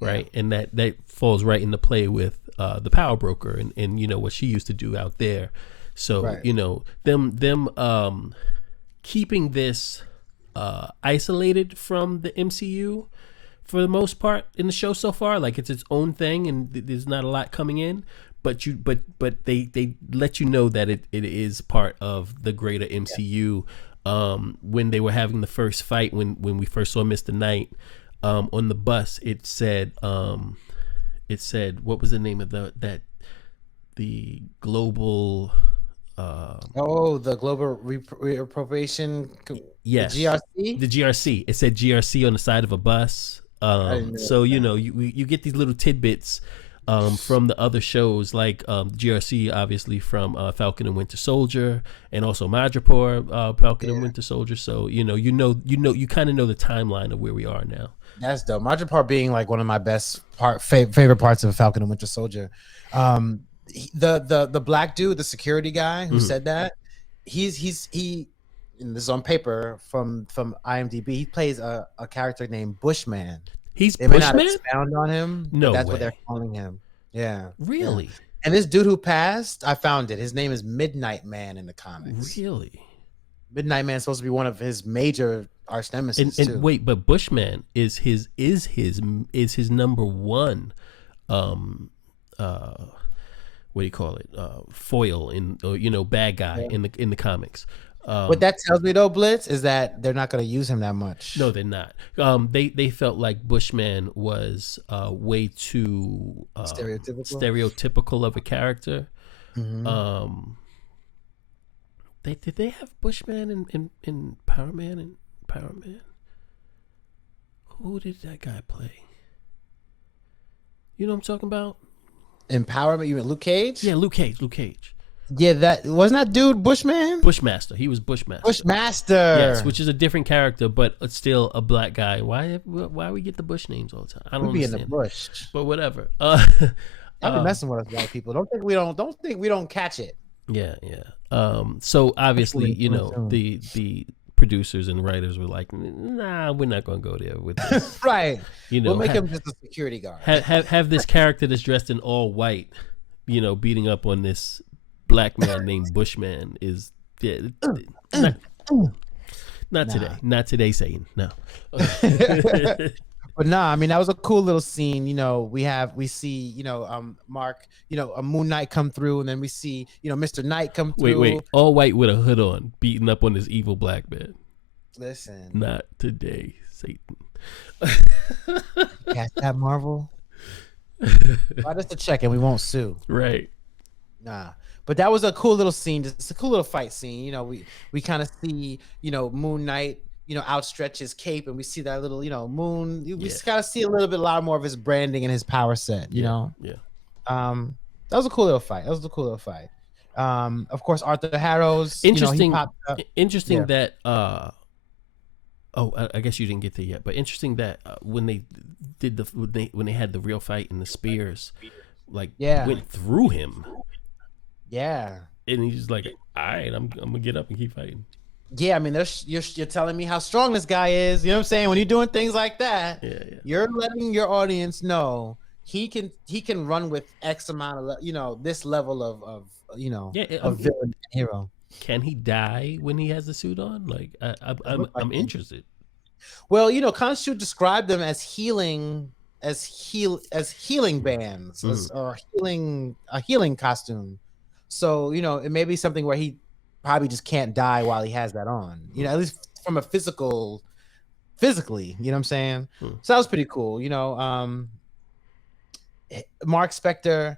right? And that falls right into play with the power broker and what she used to do out there. So right. Them keeping this isolated from the MCU. For the most part in the show so far, like it's its own thing and there's not a lot coming in, but they let you know that it is part of the greater MCU. When they were having the first fight, when we first saw Mr. Knight on the bus, it said what was the name of the global the global reappropriation. Yes, the GRC. It said GRC on the side of a bus. So you get these little tidbits from the other shows like GRC, obviously from Falcon and Winter Soldier, and also Madripoor, Falcon and Winter Soldier. So you kind of know the timeline of where we are now. That's dope. Madripoor being like one of my best favorite parts of Falcon and Winter Soldier. The black dude, the security guy who said that, he. And this is on paper from IMDb. He plays a character named Bushman. He's they may Bushman? not expound on him. No, that's way. what they're calling him. Yeah, really. Yeah. And this dude who passed, I found it. His name is Midnight Man in the comics. Really, Midnight Man is supposed to be one of his major arch nemesis. And wait, but Bushman is his number one. What do you call it? Foil bad guy in the comics. What that tells me though, Blitz, is that they're not going to use him that much. No, they're not. They felt like Bushman was way too stereotypical of a character. Mm-hmm. Did they have Bushman in Power Man? Who did that guy play? You know what I'm talking about? In Power Man, you mean Luke Cage? Yeah, Luke Cage. Yeah, that wasn't that dude Bushman? Bushmaster. He was Bushmaster. Bushmaster. Yes, which is a different character, but it's still a black guy. Why we get the Bush names all the time? I don't understand. In the bush. But whatever. I've been messing with us white people. Don't think we don't catch it. Yeah. So obviously, the producers and writers were like, nah, we're not going to go there with this. Right. We'll make him just a security guard. Have this character that's dressed in all white, beating up on this black man named Bushman is not today. Not today, Satan. No. But nah, I mean, that was a cool little scene. We see, Mark, a Moon Knight come through, and then we see, Mr. Knight come through. Wait, all white with a hood on, beating up on this evil black man. Listen. Not today, Satan. Catch that, Marvel? Why just to check and we won't sue. Right. Nah. But that was a cool little scene. Just a cool little fight scene. We kind of see, Moon Knight, outstretch his cape, and we see that little, moon. We kind of see a lot more of his branding and his power set, you know? Yeah. That was a cool little fight. Of course, Arthur Harrow's. Interesting. Interesting that. I guess you didn't get there yet, but interesting that when they did when they had the real fight in the spears, went through him. Yeah. And he's just like, all right, I'm gonna get up and keep fighting. Yeah, I mean, you're telling me how strong this guy is. You know what I'm saying? When you're doing things like that, you're letting your audience know he can run with X amount of this level of villain and hero. Can he die when he has the suit on? Like, I'm interested. Well, Khonshu described them as healing bands or a healing costume. So, it may be something where he probably just can't die while he has that on, at least from a physically, you know what I'm saying? So that was pretty cool. Mark Spector,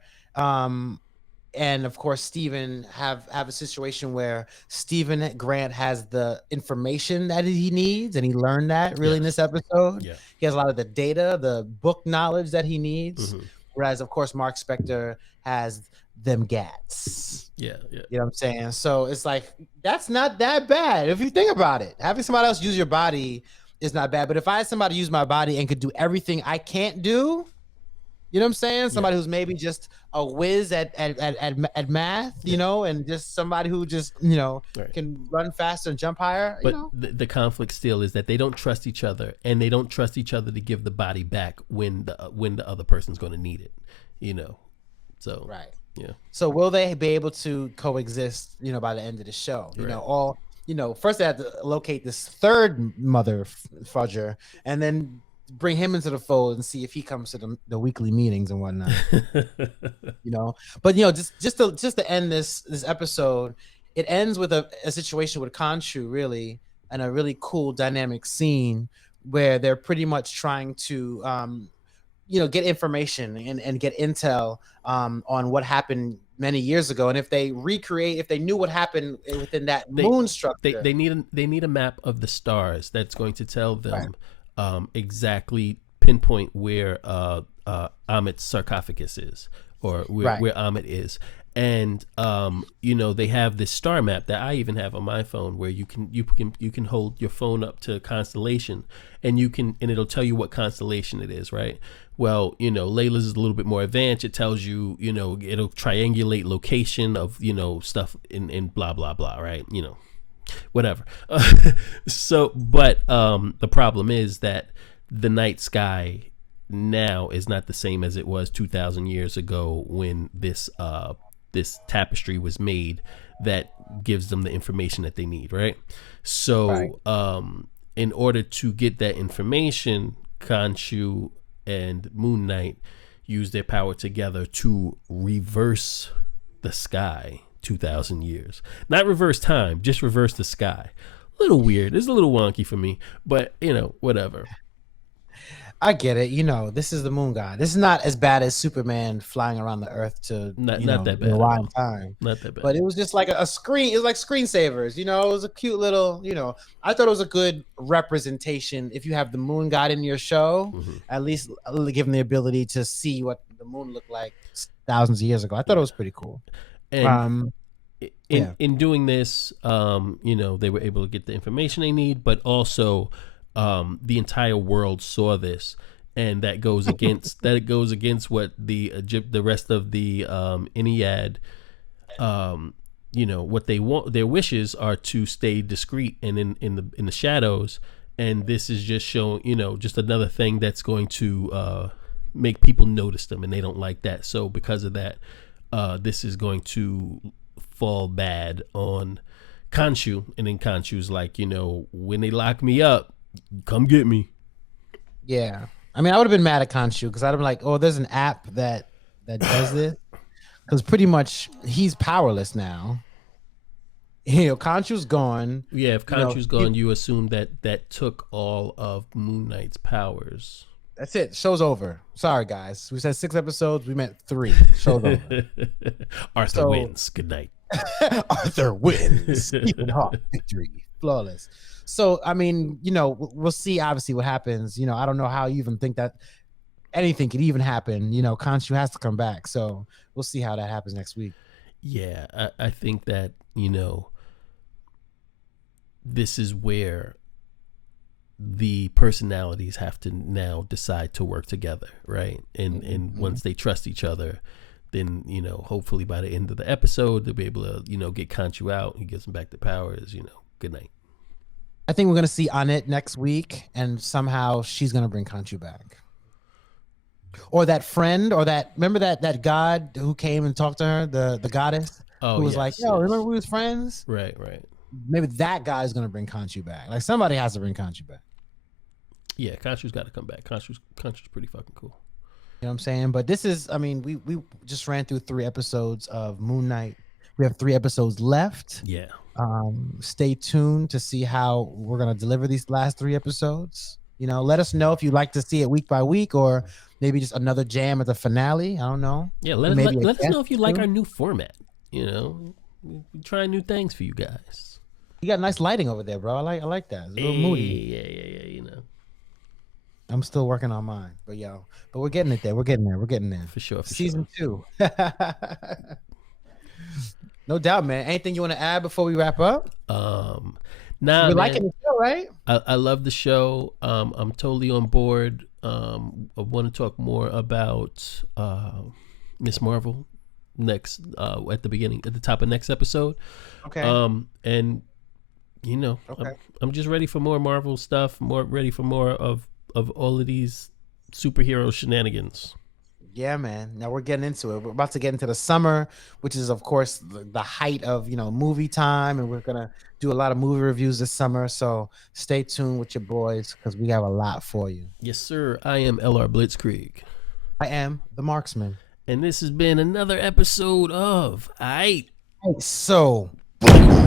and of course, Stephen have a situation where Stephen Grant has the information that he needs, and he learned that really in this episode. Yeah. He has a lot of the data, the book knowledge that he needs. Whereas, of course, Mark Spector has them gats. Yeah. You know what I'm saying? So it's like, that's not that bad if you think about it. Having somebody else use your body is not bad. But if I had somebody use my body and could do everything I can't do, you know what I'm saying? Somebody who's maybe just a whiz at math, and just somebody who just, can run faster and jump higher. But the conflict still is that they don't trust each other, and they don't trust each other to give the body back when the other person's going to need it, So right. Yeah. So will they be able to coexist, by the end of the show? First they have to locate this third mother fudger, and then bring him into the fold and see if he comes to the weekly meetings and whatnot. But just to end this episode, it ends with a situation with Khonshu really, and a really cool dynamic scene where they're pretty much trying to get information and get intel on what happened many years ago, and if they knew what happened within that moon structure, they need a map of the stars that's going to tell them exactly pinpoint where Amit's sarcophagus is, or where Right. Amit is. And they have this star map that I even have on my phone, where you can hold your phone up to a constellation, and it'll tell you what constellation it is, right? Well, Layla's is a little bit more advanced. It tells you, it'll triangulate location of, stuff in blah blah blah, right? Whatever. But the problem is that the night sky now is not the same as it was 2,000 years ago, when this tapestry was made that gives them the information that they need, right? So in order to get that information, Khonshu and Moon Knight use their power together to reverse the sky 2,000 years. Not reverse time, just reverse the sky. A little weird. It's a little wonky for me, but whatever. I get it. This is the moon god. This is not as bad as Superman flying around the Earth to not that bad. rewind time. Not that bad. But it was just like a screen. It was like screensavers. It was a cute little. I thought it was a good representation. If you have the moon god in your show, at least give them the ability to see what the moon looked like thousands of years ago. I thought it was pretty cool. And in doing this, they were able to get the information they need, but also the entire world saw this, and that goes against what the rest of the Ennead, what they want. Their wishes are to stay discreet and in the shadows, and this is just showing, just another thing that's going to make people notice them, and they don't like that. So because of that, this is going to fall bad on Khonshu, and then Khonshu's like, when they lock me up, come get me. Yeah, I mean, I would have been mad at Khonshu because I'd have been like, oh, there's an app that does this, because pretty much he's powerless now. Khonshu's gone. Yeah, if Khonshu's gone, you assume that took all of Moon Knight's powers. That's it. Show's over. Sorry, guys. We said 6 episodes. We meant 3. Show's over. Arthur wins. Good night. Arthur wins. Even Hawk victory. Flawless. So, I mean, we'll see obviously what happens. I don't know how you even think that anything could even happen. Khonshu has to come back. So we'll see how that happens next week. Yeah, I think that, this is where the personalities have to now decide to work together, right? And once they trust each other, then hopefully by the end of the episode they'll be able to get Khonshu out. He gives them back the powers. Good night. I think we're gonna see Aiight next week, and somehow she's gonna bring Khonshu back, or that friend, or remember that god who came and talked to her, the goddess, who was like, yo, remember we was friends? Right. Maybe that guy is gonna bring Khonshu back. Like, somebody has to bring Khonshu back. Yeah, Khonshu's got to come back. Khonshu's pretty fucking cool. You know what I'm saying? But this is, I mean, we just ran through 3 episodes of Moon Knight. We have 3 episodes left. Yeah. Stay tuned to see how we're gonna deliver these last 3 episodes. Let us know if you'd like to see it week by week, or maybe just another jam at the finale. I don't know. Yeah, let us know if you like our new format. We're trying new things for you guys. You got nice lighting over there, bro. I like that. It's a little moody. Yeah. I'm still working on mine, but we're getting it there. We're getting there. For sure. Season 2. No doubt, man. Anything you want to add before we wrap up? Nah, you're liking the show, right? I love the show. I'm totally on board. I want to talk more about Miss Marvel next at the top of next episode. Okay. And okay. I'm just ready for more Marvel stuff. Ready for more of all of these superhero shenanigans. Yeah, man. Now we're getting into it. We're about to get into the summer, which is, of course, the height of movie time, and we're gonna do a lot of movie reviews this summer. So stay tuned with your boys, because we have a lot for you. Yes, sir. I am LR Blitzkrieg. I am the Marxman, and this has been another episode of Aiight So Boom.